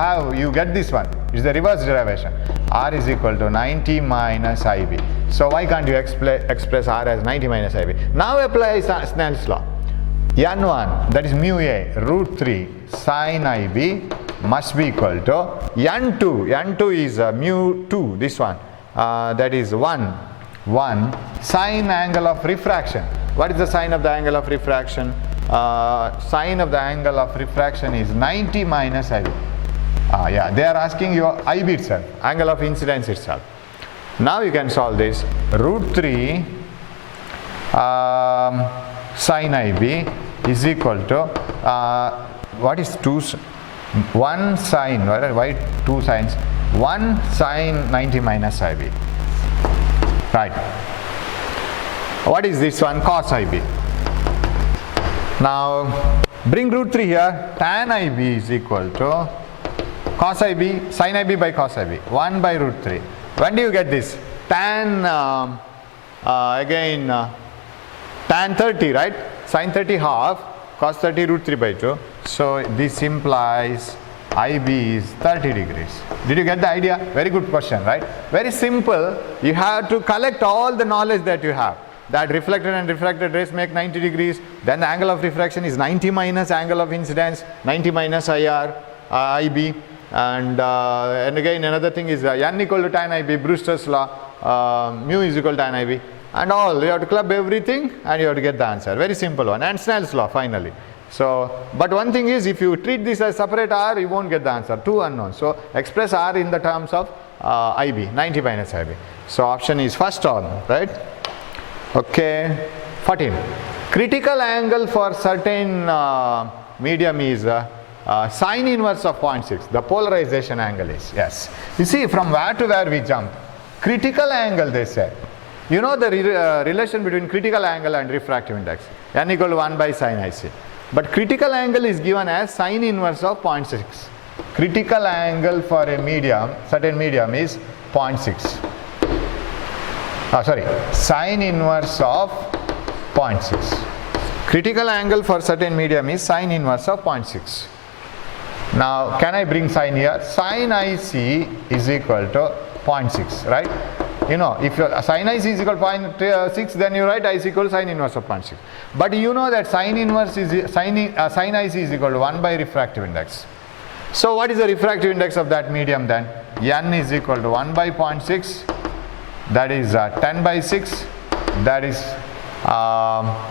get this one. It's the reverse derivation. R is equal to 90 minus IB. So why can't you express R as 90 minus IB? Now apply Snell's law. N1, that is mu A, root 3 sin IB must be equal to N2. N2 is mu 2, this one. That is 1 sine angle of refraction. What is the sine of the angle of refraction? Sine of the angle of refraction is 90 minus IB. Yeah, they are asking you IB itself, angle of incidence itself. Now you can solve this. Root 3 sin IB is equal to, what is 1 sine, why 2 sines? 1 sine 90 minus IB. Right. What is this one? Cos IB. Now bring root 3 here. Tan IB is equal to cos IB, sin IB by cos IB. 1 by root 3. When do you get this? Tan, tan 30, right? Sin 30 half, cos 30 root 3 by 2. So this implies IB is 30 degrees. Did you get the idea? Very good question, right? Very simple. You have to collect all the knowledge that you have. That reflected and refracted rays make 90 degrees. Then the angle of refraction is 90 minus angle of incidence, 90 minus IR, IB. And again another thing is N equal to tan IB, Brewster's law, mu is equal to tan IB. And all, you have to club everything and you have to get the answer. Very simple one. And Snell's law finally. So, but one thing is, if you treat this as separate R, you won't get the answer. Two unknowns. So express R in the terms of IB, 90 minus IB. So option is first one, right? Okay. 14. Critical angle for certain medium is sine inverse of 0.6. The polarization angle is, yes. You see, from where to where we jump. Critical angle, they say. You know the relation between critical angle and refractive index. N equal to 1 by sine IC. But critical angle is given as sine inverse of 0.6. Critical angle for a medium, certain medium is 0.6. Sine inverse of 0.6. Critical angle for certain medium is sine inverse of 0.6. Now, can I bring sine here? Sine IC is equal to 0.6, right? You know, if your sine IC is equal to 0.6, then you write IC equal to sine inverse of 0.6. But you know that sine inverse is sine IC is equal to 1 by refractive index. So what is the refractive index of that medium then? N is equal to 1 by 0.6. That is 10 by 6. That is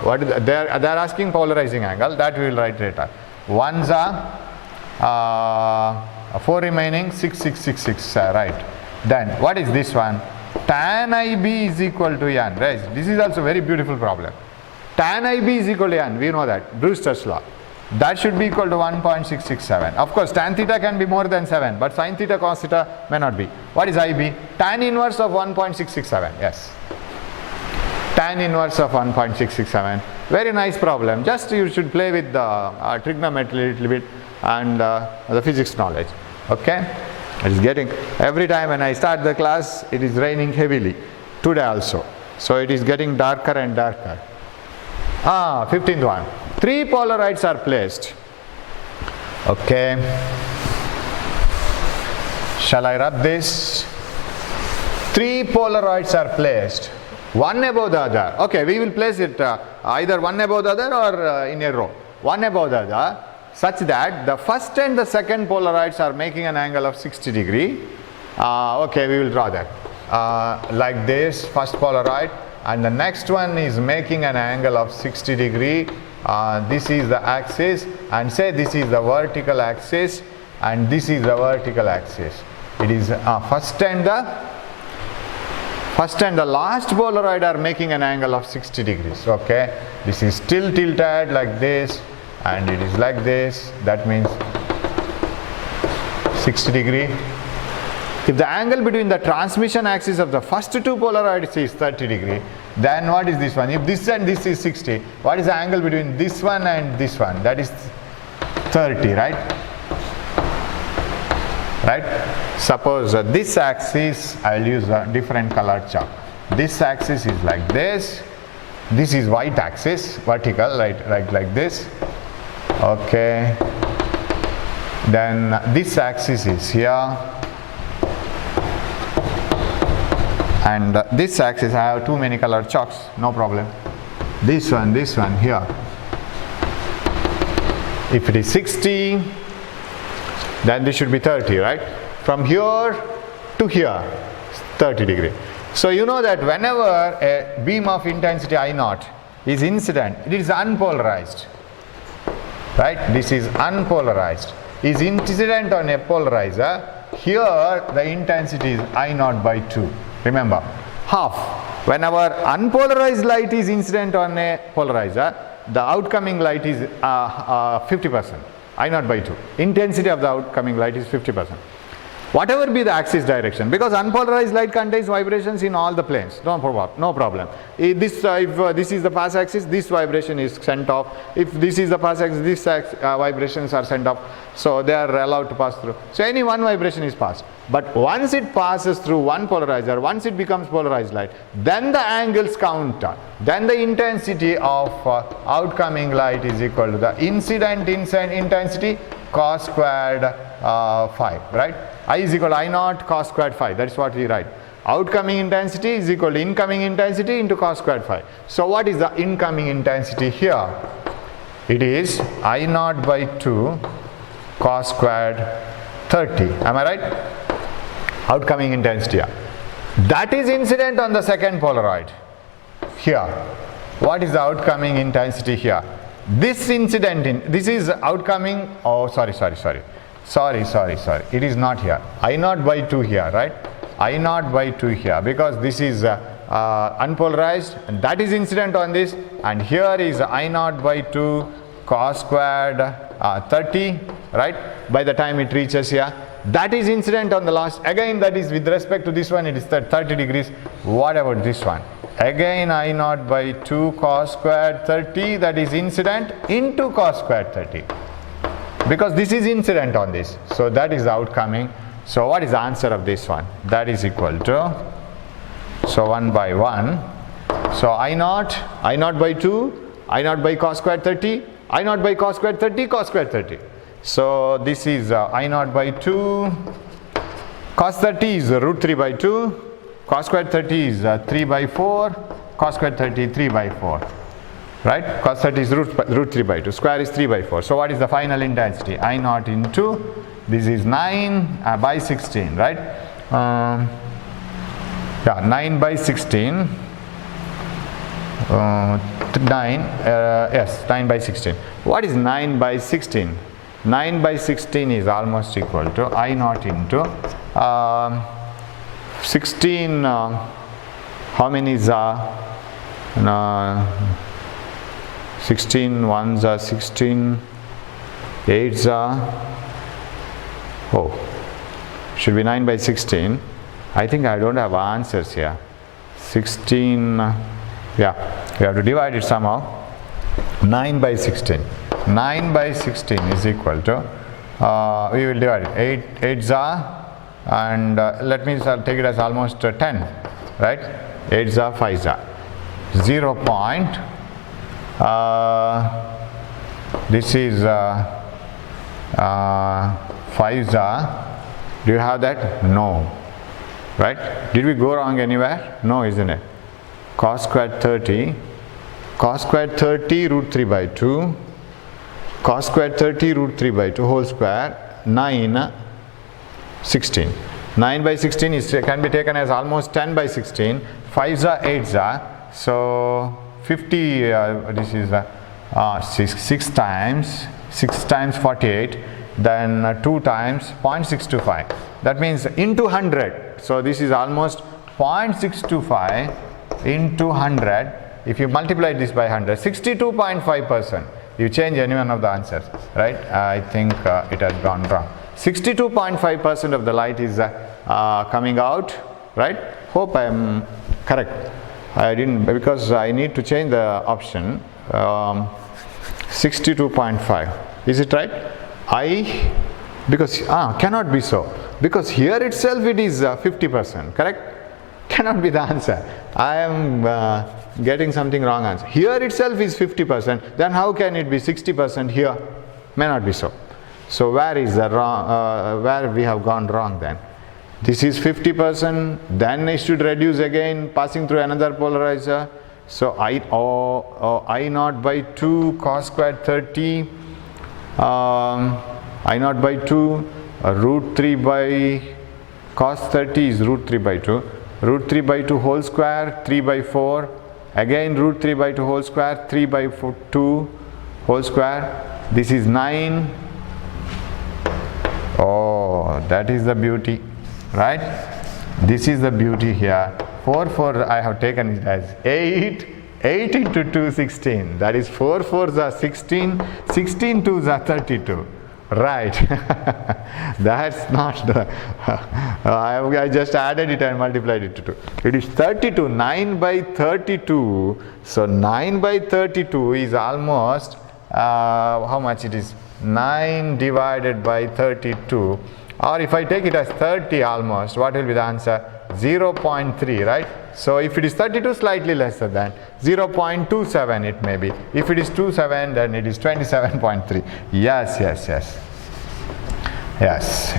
what is they are asking polarizing angle. That we will write later. 1s are 4 remaining, 6, 6, 6, 6. Right. Then what is this one? Tan IB is equal to N, right? This is also a very beautiful problem. Tan IB is equal to N, we know that, Brewster's law. That should be equal to 1.667. Of course, tan theta can be more than 7, but sin theta cos theta may not be. What is IB? Tan inverse of 1.667, yes. Tan inverse of 1.667. Very nice problem. Just you should play with the trigonometry a little bit and the physics knowledge. Okay? It is getting, every time when I start the class, it is raining heavily. Today also. So it is getting darker and darker. 15th one. 3 polarides are placed. Okay. Shall I rub this? 3 polarides are placed. One above the other. Okay, we will place it either one above the other or in a row. One above the other, such that the first and the second polarides are making an angle of 60 degree. Okay, we will draw that. Like this, first polaroid, and the next one is making an angle of 60 degree. This is the axis, and say this is the vertical axis, and this is the vertical axis. It is first and the last polaroid are making an angle of 60 degrees. Okay, this is still tilted like this, and it is like this. That means 60 degree. If the angle between the transmission axis of the first 2 polarides is 30 degree, then what is this one? If this and this is 60, what is the angle between this one and this one? That is 30, right? right? Suppose this axis, I will use a different colored chalk. This axis is like this. This is white axis, vertical, right like this. Okay. Then this axis is here. And this axis, I have too many colored chalks, no problem. This one here. If it is 60, then this should be 30, right? From here to here, 30 degree. So you know that whenever a beam of intensity I0 is incident, it is unpolarized, right? This is unpolarized. Is incident on a polarizer, here the intensity is I0 by 2. Remember, half. Whenever unpolarized light is incident on a polarizer, the outcoming light is 50%, I0 by 2. Intensity of the outcoming light is 50%. Whatever be the axis direction, because unpolarized light contains vibrations in all the planes, no problem. If this is the pass axis, this vibration is sent off. If this is the pass axis, these vibrations are sent off. So they are allowed to pass through. So any one vibration is passed. But once it passes through one polarizer, once it becomes polarized light, then the angles count. Then the intensity of outcoming light is equal to the incident intensity cos squared phi, right? I is equal to I0 cos squared phi. That is what we write. Outcoming intensity is equal to incoming intensity into cos squared phi. So what is the incoming intensity here? It is I0 by 2 cos squared 30. Am I right? Outcoming intensity here. That is incident on the second Polaroid. Here. What is the outcoming intensity here? This incident, this is outcoming, oh sorry. It is not here. I0 by 2 here, right? I0 by 2 here, because this is unpolarized, and that is incident on this, and here is I0 by 2 cos squared 30, right? By the time it reaches here, that is incident on the last. Again, that is with respect to this one, it is 30 degrees. What about this one? Again, I0 by 2 cos squared 30, that is incident into cos squared 30. Because this is incident on this, so that is the outcoming. So what is the answer of this one? That is equal to, so 1 by 1. So I0 by 2, I0 by cos squared 30, I0 by cos squared 30, cos squared 30. So this is I0 by 2, cos 30 is root 3 by 2, cos squared 30 is 3 by 4, cos squared 30 3 by 4. Right? Cos 30 is root 3 by 2, square is 3 by 4. So what is the final intensity? I0 into, this is 9 by 16, right? 9 by 16. 9 by 16. What is 9 by 16? 9 by 16 is almost equal to I0 into 16, how many is 16 ones are 16, 8s are, oh, should be 9 by 16. I think I don't have answers here. 16, yeah, we have to divide it somehow. 9 by 16. 9 by 16 is equal to, we will divide it. 8s are, and let me take it as almost 10, right? 8s are, 5s are. 0. This is 5s are. Do you have that? No. Right? Did we go wrong anywhere? No, isn't it? Cos squared 30. Cos squared 30 root 3 by 2. Cos squared 30 root 3 by 2 whole square. 9, 16. 9 by 16 is, can be taken as almost 10 by 16. 5s are, 8s are. So 50, this is 6 times 48, then 2 times 0.625. That means into 100. So this is almost 0.625 into 100. If you multiply this by 100, 62.5%. You change any one of the answers, right? I think it has gone wrong. 62.5% of the light is coming out, right? Hope I am correct. I didn't, because I need to change the option. 62.5. Is it right? I Because cannot be so, because here itself it is 50%, correct? Cannot be the answer. I am getting something wrong answer. Here itself is 50%, then how can it be 60% here? May not be so. So where is the wrong, where we have gone wrong then? This is 50%, then it should reduce again, passing through another polarizer. So I naught by 2 cos squared 30, I naught by 2, root 3 by cos 30 is root 3 by 2, root 3 by 2 whole square, 3 by 4, again root 3 by 2 whole square, 3 by 2 whole square, this is 9. Oh, that is the beauty, right? This is the beauty here. 4 I have taken it as 8. 8 into 2, 16. That is 4 4s are 16. 16 2s are 32. Right. That's not the. I just added it and multiplied it to 2. It is 32. 9 by 32. So 9 by 32 is almost how much it is? 9 divided by 32. Or if I take it as 30 almost, what will be the answer? 0.3, right? So if it is 32, slightly lesser than 0.27 it may be. If it is 27, then it is 27.3. Yes,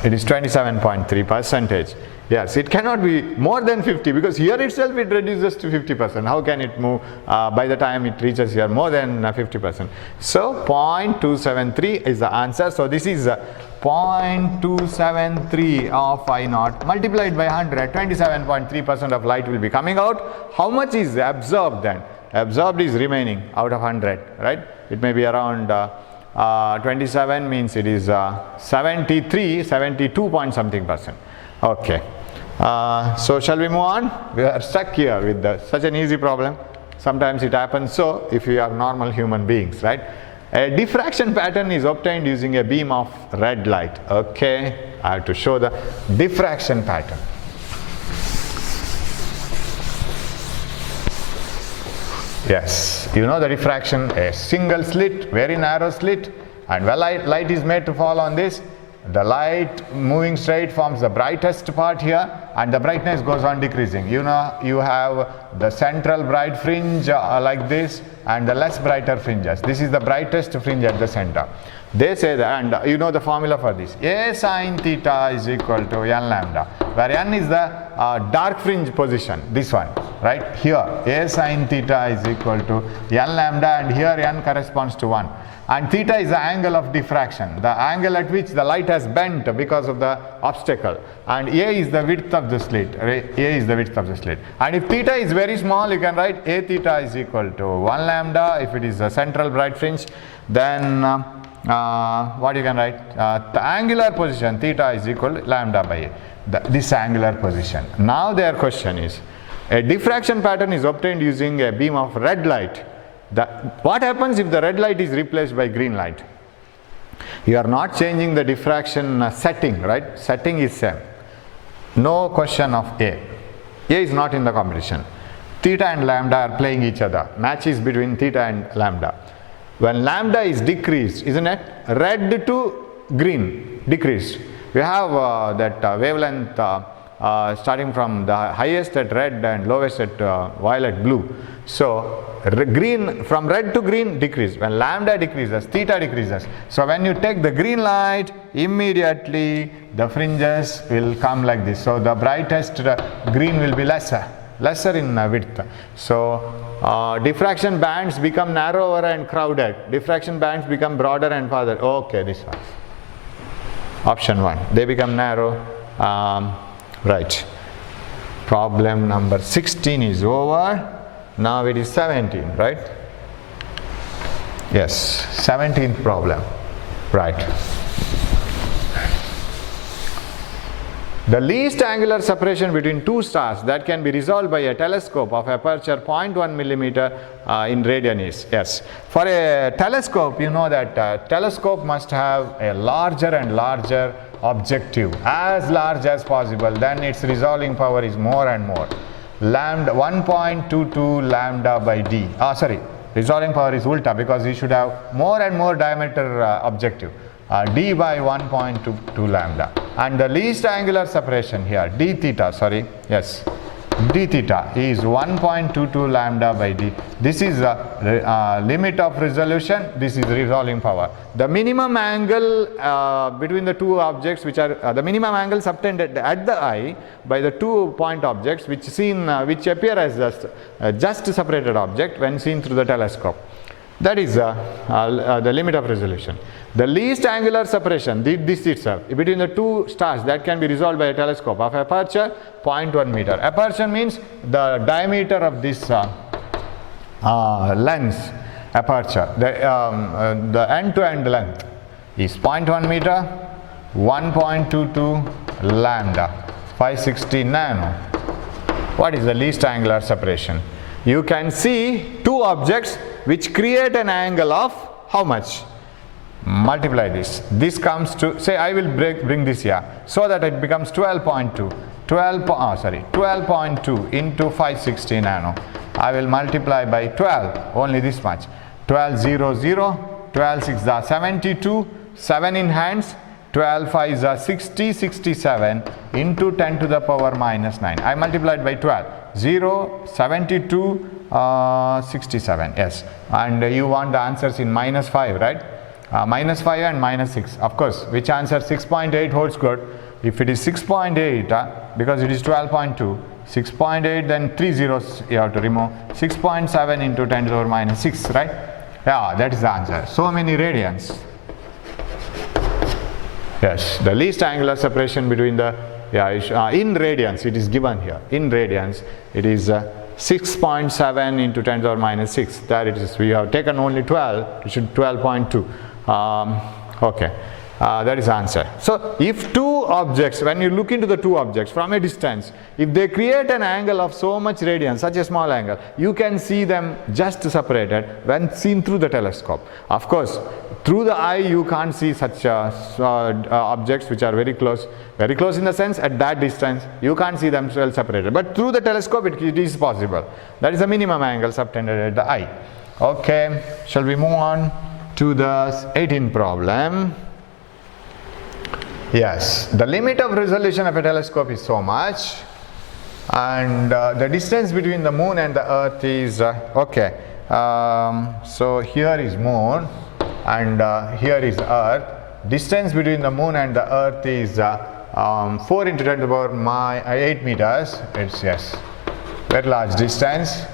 it is 27.3%. Yes, it cannot be more than 50, because here itself it reduces to 50%. How can it move by the time it reaches here more than 50%? So 0.273 is the answer. So this is 0.273 of I naught multiplied by 100. 27.3% of light will be coming out. How much is absorbed then? Absorbed is remaining out of 100, right? It may be around 27, means it is 72 point something percent. Okay. So shall we move on? We are stuck here with such an easy problem. Sometimes it happens so if you are normal human beings, right? A diffraction pattern is obtained using a beam of red light. Okay, I have to show the diffraction pattern. Yes, you know the diffraction, a single slit, very narrow slit, and when light is made to fall on this, the light moving straight forms the brightest part here, and the brightness goes on decreasing. You know, you have the central bright fringe like this, and the less brighter fringes. This is the brightest fringe at the center. They say that, and you know the formula for this, A sine theta is equal to n lambda, where n is the dark fringe position, this one, right? Here, A sine theta is equal to n lambda, and here n corresponds to 1. And theta is the angle of diffraction, the angle at which the light has bent because of the obstacle. And A is the width of the slit. A is the width of the slit. And if theta is very small, you can write A theta is equal to 1 lambda. If it is a central bright fringe, then what you can write? The angular position, theta is equal to lambda by A. This angular position. Now their question is, a diffraction pattern is obtained using a beam of red light. What happens if the red light is replaced by green light? You are not changing the diffraction setting, right? Setting is same. No question of A. A is not in the competition. Theta and lambda are playing each other. Match is between theta and lambda. When lambda is decreased, isn't it? Red to green decreased. We have that wavelength starting from the highest at red and lowest at violet blue. So green, from red to green decrease. When lambda decreases, theta decreases. So when you take the green light, immediately the fringes will come like this. So the brightest green will be lesser in width. So diffraction bands become narrower and crowded. Diffraction bands become broader and farther. Okay, this one. Option 1. They become narrow. Right. Problem number 16 is over. Now it is 17, right? Yes, 17th problem. Right. The least angular separation between two stars that can be resolved by a telescope of aperture 0.1 millimeter in radian is, yes. For a telescope, you know that telescope must have a larger and larger objective, as large as possible, then its resolving power is more and more. Lambda 1.22 lambda by d. Resolving power is ulta, because you should have more and more diameter objective. d by 1.22 lambda. And the least angular separation here, d theta is 1.22 lambda by d. This is the limit of resolution, this is resolving power. The minimum angle between the two objects, which are the minimum angles obtained at the eye by the 2 point objects which appear as just separated object when seen through the telescope. That is the limit of resolution. The least angular separation, this itself, between the two stars, that can be resolved by a telescope of aperture 0.1 meter. Aperture means the diameter of this lens aperture. The end-to-end length is 0.1 meter, 1.22 lambda, 560 nano. What is the least angular separation? You can see two objects which create an angle of how much? Multiply this. This comes to, say I will bring this here so that it becomes 12.2. 12.2 into 560 nano. I will multiply by 12, only this much. 12 0 0, 12 6 are 72, 7 in hands, 12 5 are 60, 67 into 10 to the power minus 9. I multiplied by 12. 0, 72, 67, yes. And you want the answers in minus 5, right? Minus 5 and minus 6. Of course, which answer 6.8 holds good. If it is 6.8, because it is 12.2, 6.8, then 3 zeros you have to remove. 6.7 into 10 to the power minus 6, right? Yeah, that is the answer. So many radians. Yes, the least angular separation between the, in radians it is given here. In radians it is 6.7 into 10 to the power minus 6. There it is. We have taken only 12, it should 12.2. Okay. That is the answer. So if two objects, when you look into the two objects from a distance, if they create an angle of so much radians, such a small angle, you can see them just separated when seen through the telescope. Of course, through the eye you can't see such objects which are very close in the sense at that distance you can't see them well separated, but through the telescope it is possible. That is the minimum angle obtained at the eye. Okay, shall we move on to the 18th problem? Yes, the limit of resolution of a telescope is so much, and the distance between the moon and the earth is okay. So here is moon and here is earth. Distance between the moon and the earth is 4 into 10 to the power 8 meters. It's very large distance.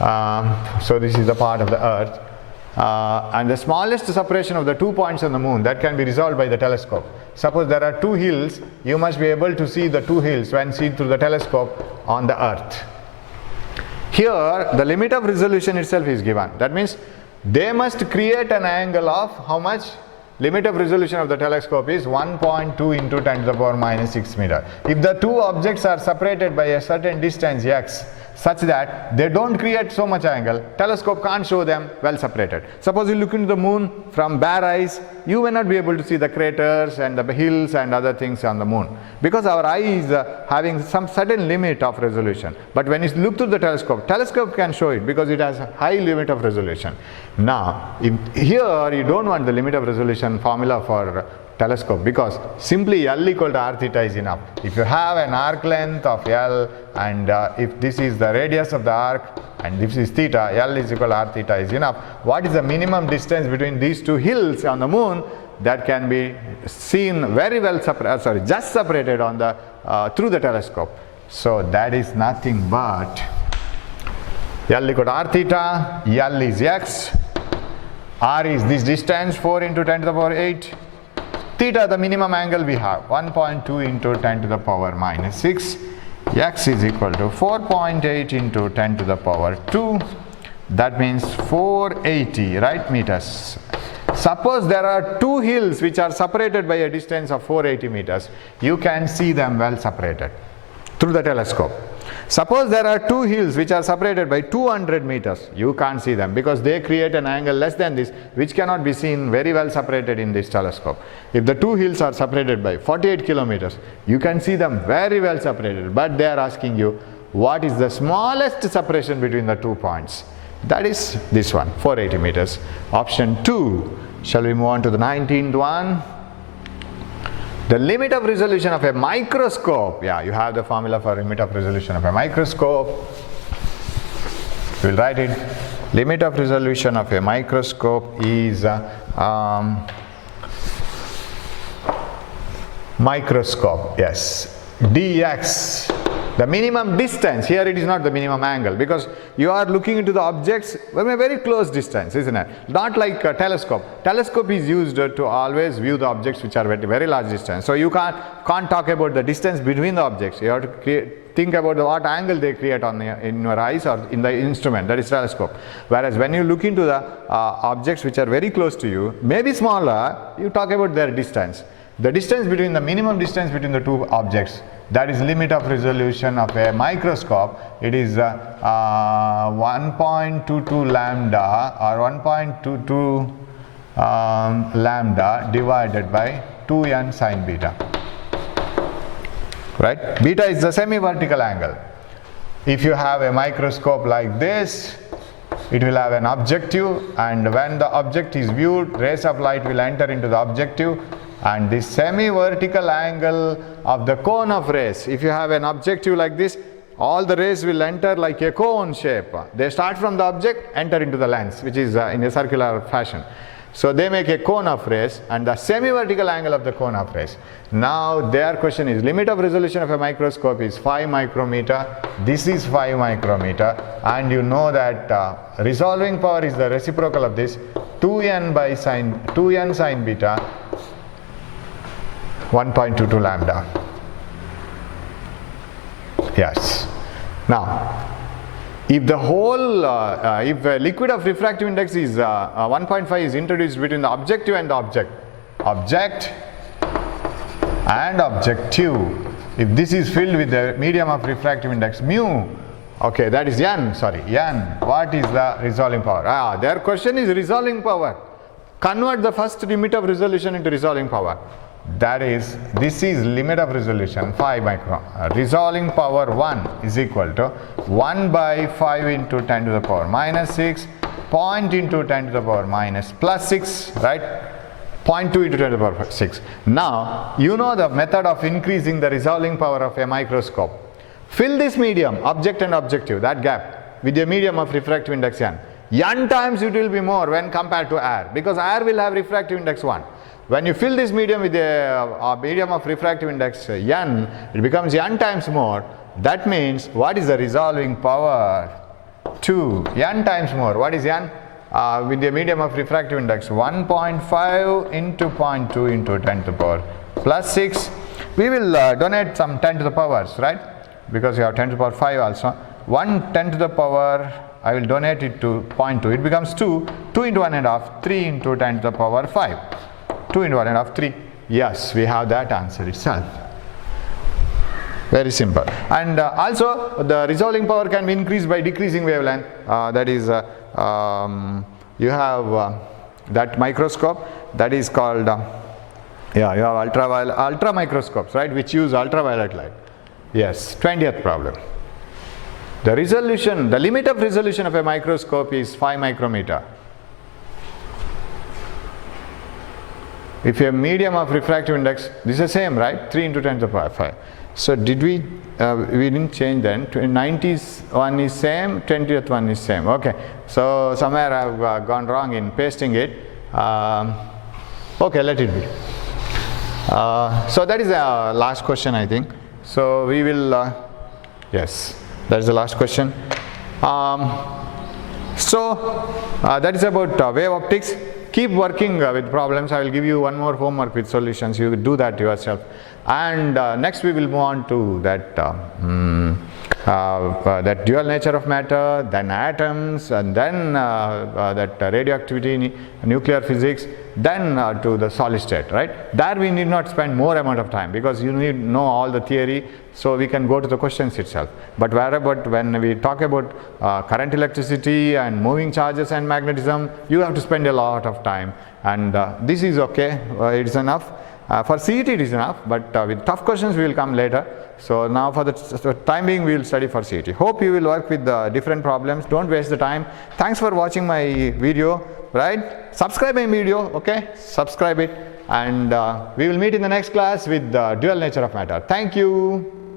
So this is the part of the earth. And the smallest separation of the 2 points on the moon, that can be resolved by the telescope. Suppose there are 2 hills, you must be able to see the 2 hills when seen through the telescope on the earth. Here the limit of resolution itself is given. That means they must create an angle of how much? Limit of resolution of the telescope is 1.2 into 10 to the power minus 6 meter. If the two objects are separated by a certain distance x, such that they don't create so much angle, telescope can't show them well separated. Suppose you look into the moon from bare eyes, you may not be able to see the craters and the hills and other things on the moon, because our eye is having some certain limit of resolution. But when you look through the telescope can show it because it has a high limit of resolution. Now, here you don't want the limit of resolution formula for telescope, because simply L equal to r theta is enough. If you have an arc length of L and if this is the radius of the arc and this is theta, L is equal to r theta is enough. What is the minimum distance between these two hills on the moon? That can be seen very well just separated on the through the telescope. So that is nothing but L equal to r theta, L is x, r is this distance 4 into 10 to the power 8. Theta, the minimum angle we have, 1.2 into 10 to the power minus 6. X is equal to 4.8 into 10 to the power 2. That means 480, right, meters. Suppose there are 2 hills which are separated by a distance of 480 meters. You can see them well separated through the telescope. Suppose there are 2 hills which are separated by 200 meters. You can't see them because they create an angle less than this, which cannot be seen very well separated in this telescope. If the 2 hills are separated by 48 kilometers, you can see them very well separated. But they are asking you, what is the smallest separation between the 2 points? That is this one, 480 meters. Option 2 Shall we move on to the 19th one? The limit of resolution of a microscope. Yeah, you have the formula for limit of resolution of a microscope. We'll write it. Limit of resolution of a microscope is microscope, yes, dx. The minimum distance, here it is not the minimum angle, because you are looking into the objects from a very close distance, isn't it? Not like a telescope. Telescope is used to always view the objects which are at a very large distance. So you can't talk about the distance between the objects. You have to think about what angle they create in your eyes or in the instrument, that is telescope. Whereas when you look into the objects which are very close to you, maybe smaller, you talk about their distance. The distance between the minimum distance between the two objects, that is limit of resolution of a microscope. It is 1.22 lambda or 1.22 lambda divided by 2n sine beta. Right? Beta is the semi-vertical angle. If you have a microscope like this, it will have an objective, and when the object is viewed, rays of light will enter into the objective, and the semi-vertical angle of the cone of rays, if you have an objective like this, all the rays will enter like a cone shape. They start from the object, enter into the lens, which is in a circular fashion. So they make a cone of rays, and the semi-vertical angle of the cone of rays. Now their question is, limit of resolution of a microscope is 5 micrometer. This is 5 micrometer, and you know that resolving power is the reciprocal of this, 2n sine beta, 1.22 lambda. Yes. Now, if the whole, if a liquid of refractive index is 1.5 is introduced between the objective and the object, if this is filled with the medium of refractive index mu, okay, that is n, what is the resolving power? Their question is resolving power. Convert the first limit of resolution into resolving power. That is, this is limit of resolution 5 micron. Resolving power 1 is equal to 1 by 5 into 10 to the power minus 6, point into 10 to the power minus plus 6, right? 0.2 into 10 to the power 6. Now, you know the method of increasing the resolving power of a microscope. Fill this medium, object and objective, that gap, with a medium of refractive index n. N times it will be more when compared to air, because air will have refractive index 1. When you fill this medium with a medium of refractive index n, it becomes n times more. That means, what is the resolving power? 2, n times more. What is n? With the medium of refractive index 1.5 into 0.2 into 10 to the power plus 6. We will donate some 10 to the powers, right? Because you have 10 to the power 5 also. 1 10 to the power, I will donate it to 0.2. It becomes 2. 2 into 1.5, 3 into 10 to the power 5. 2 into 1.5, 3. Yes, we have that answer itself. Very simple. And also, the resolving power can be increased by decreasing wavelength. That is, you have that microscope, that is called, you have ultra microscopes, right, which use ultraviolet light. Yes, 20th problem. The resolution, the limit of resolution of a microscope is 5 micrometer. If a medium of refractive index, this is the same, right? 3 into 10 to the power 5. So did we didn't change then. 90th one is same, 20th one is same. Okay. So somewhere I've gone wrong in pasting it. Okay, let it be. So that is the last question, I think. So we will, yes, that is the last question. That is about wave optics. Keep working with problems. I will give you one more homework with solutions. You do that yourself. And next we will move on to that that dual nature of matter, then atoms, and then that radioactivity, nuclear physics, then to the solid state, right? There we need not spend more amount of time, because you need to know all the theory, so we can go to the questions itself. But when we talk about current, electricity, and moving charges and magnetism, you have to spend a lot of time, and this is okay, it's enough. For CET it is enough, but with tough questions we will come later. So now for the time being we will study for CET. Hope you will work with different problems. Don't waste the time. Thanks for watching my video, right? Subscribe my video, okay? Subscribe it, and we will meet in the next class with the dual nature of matter. Thank you.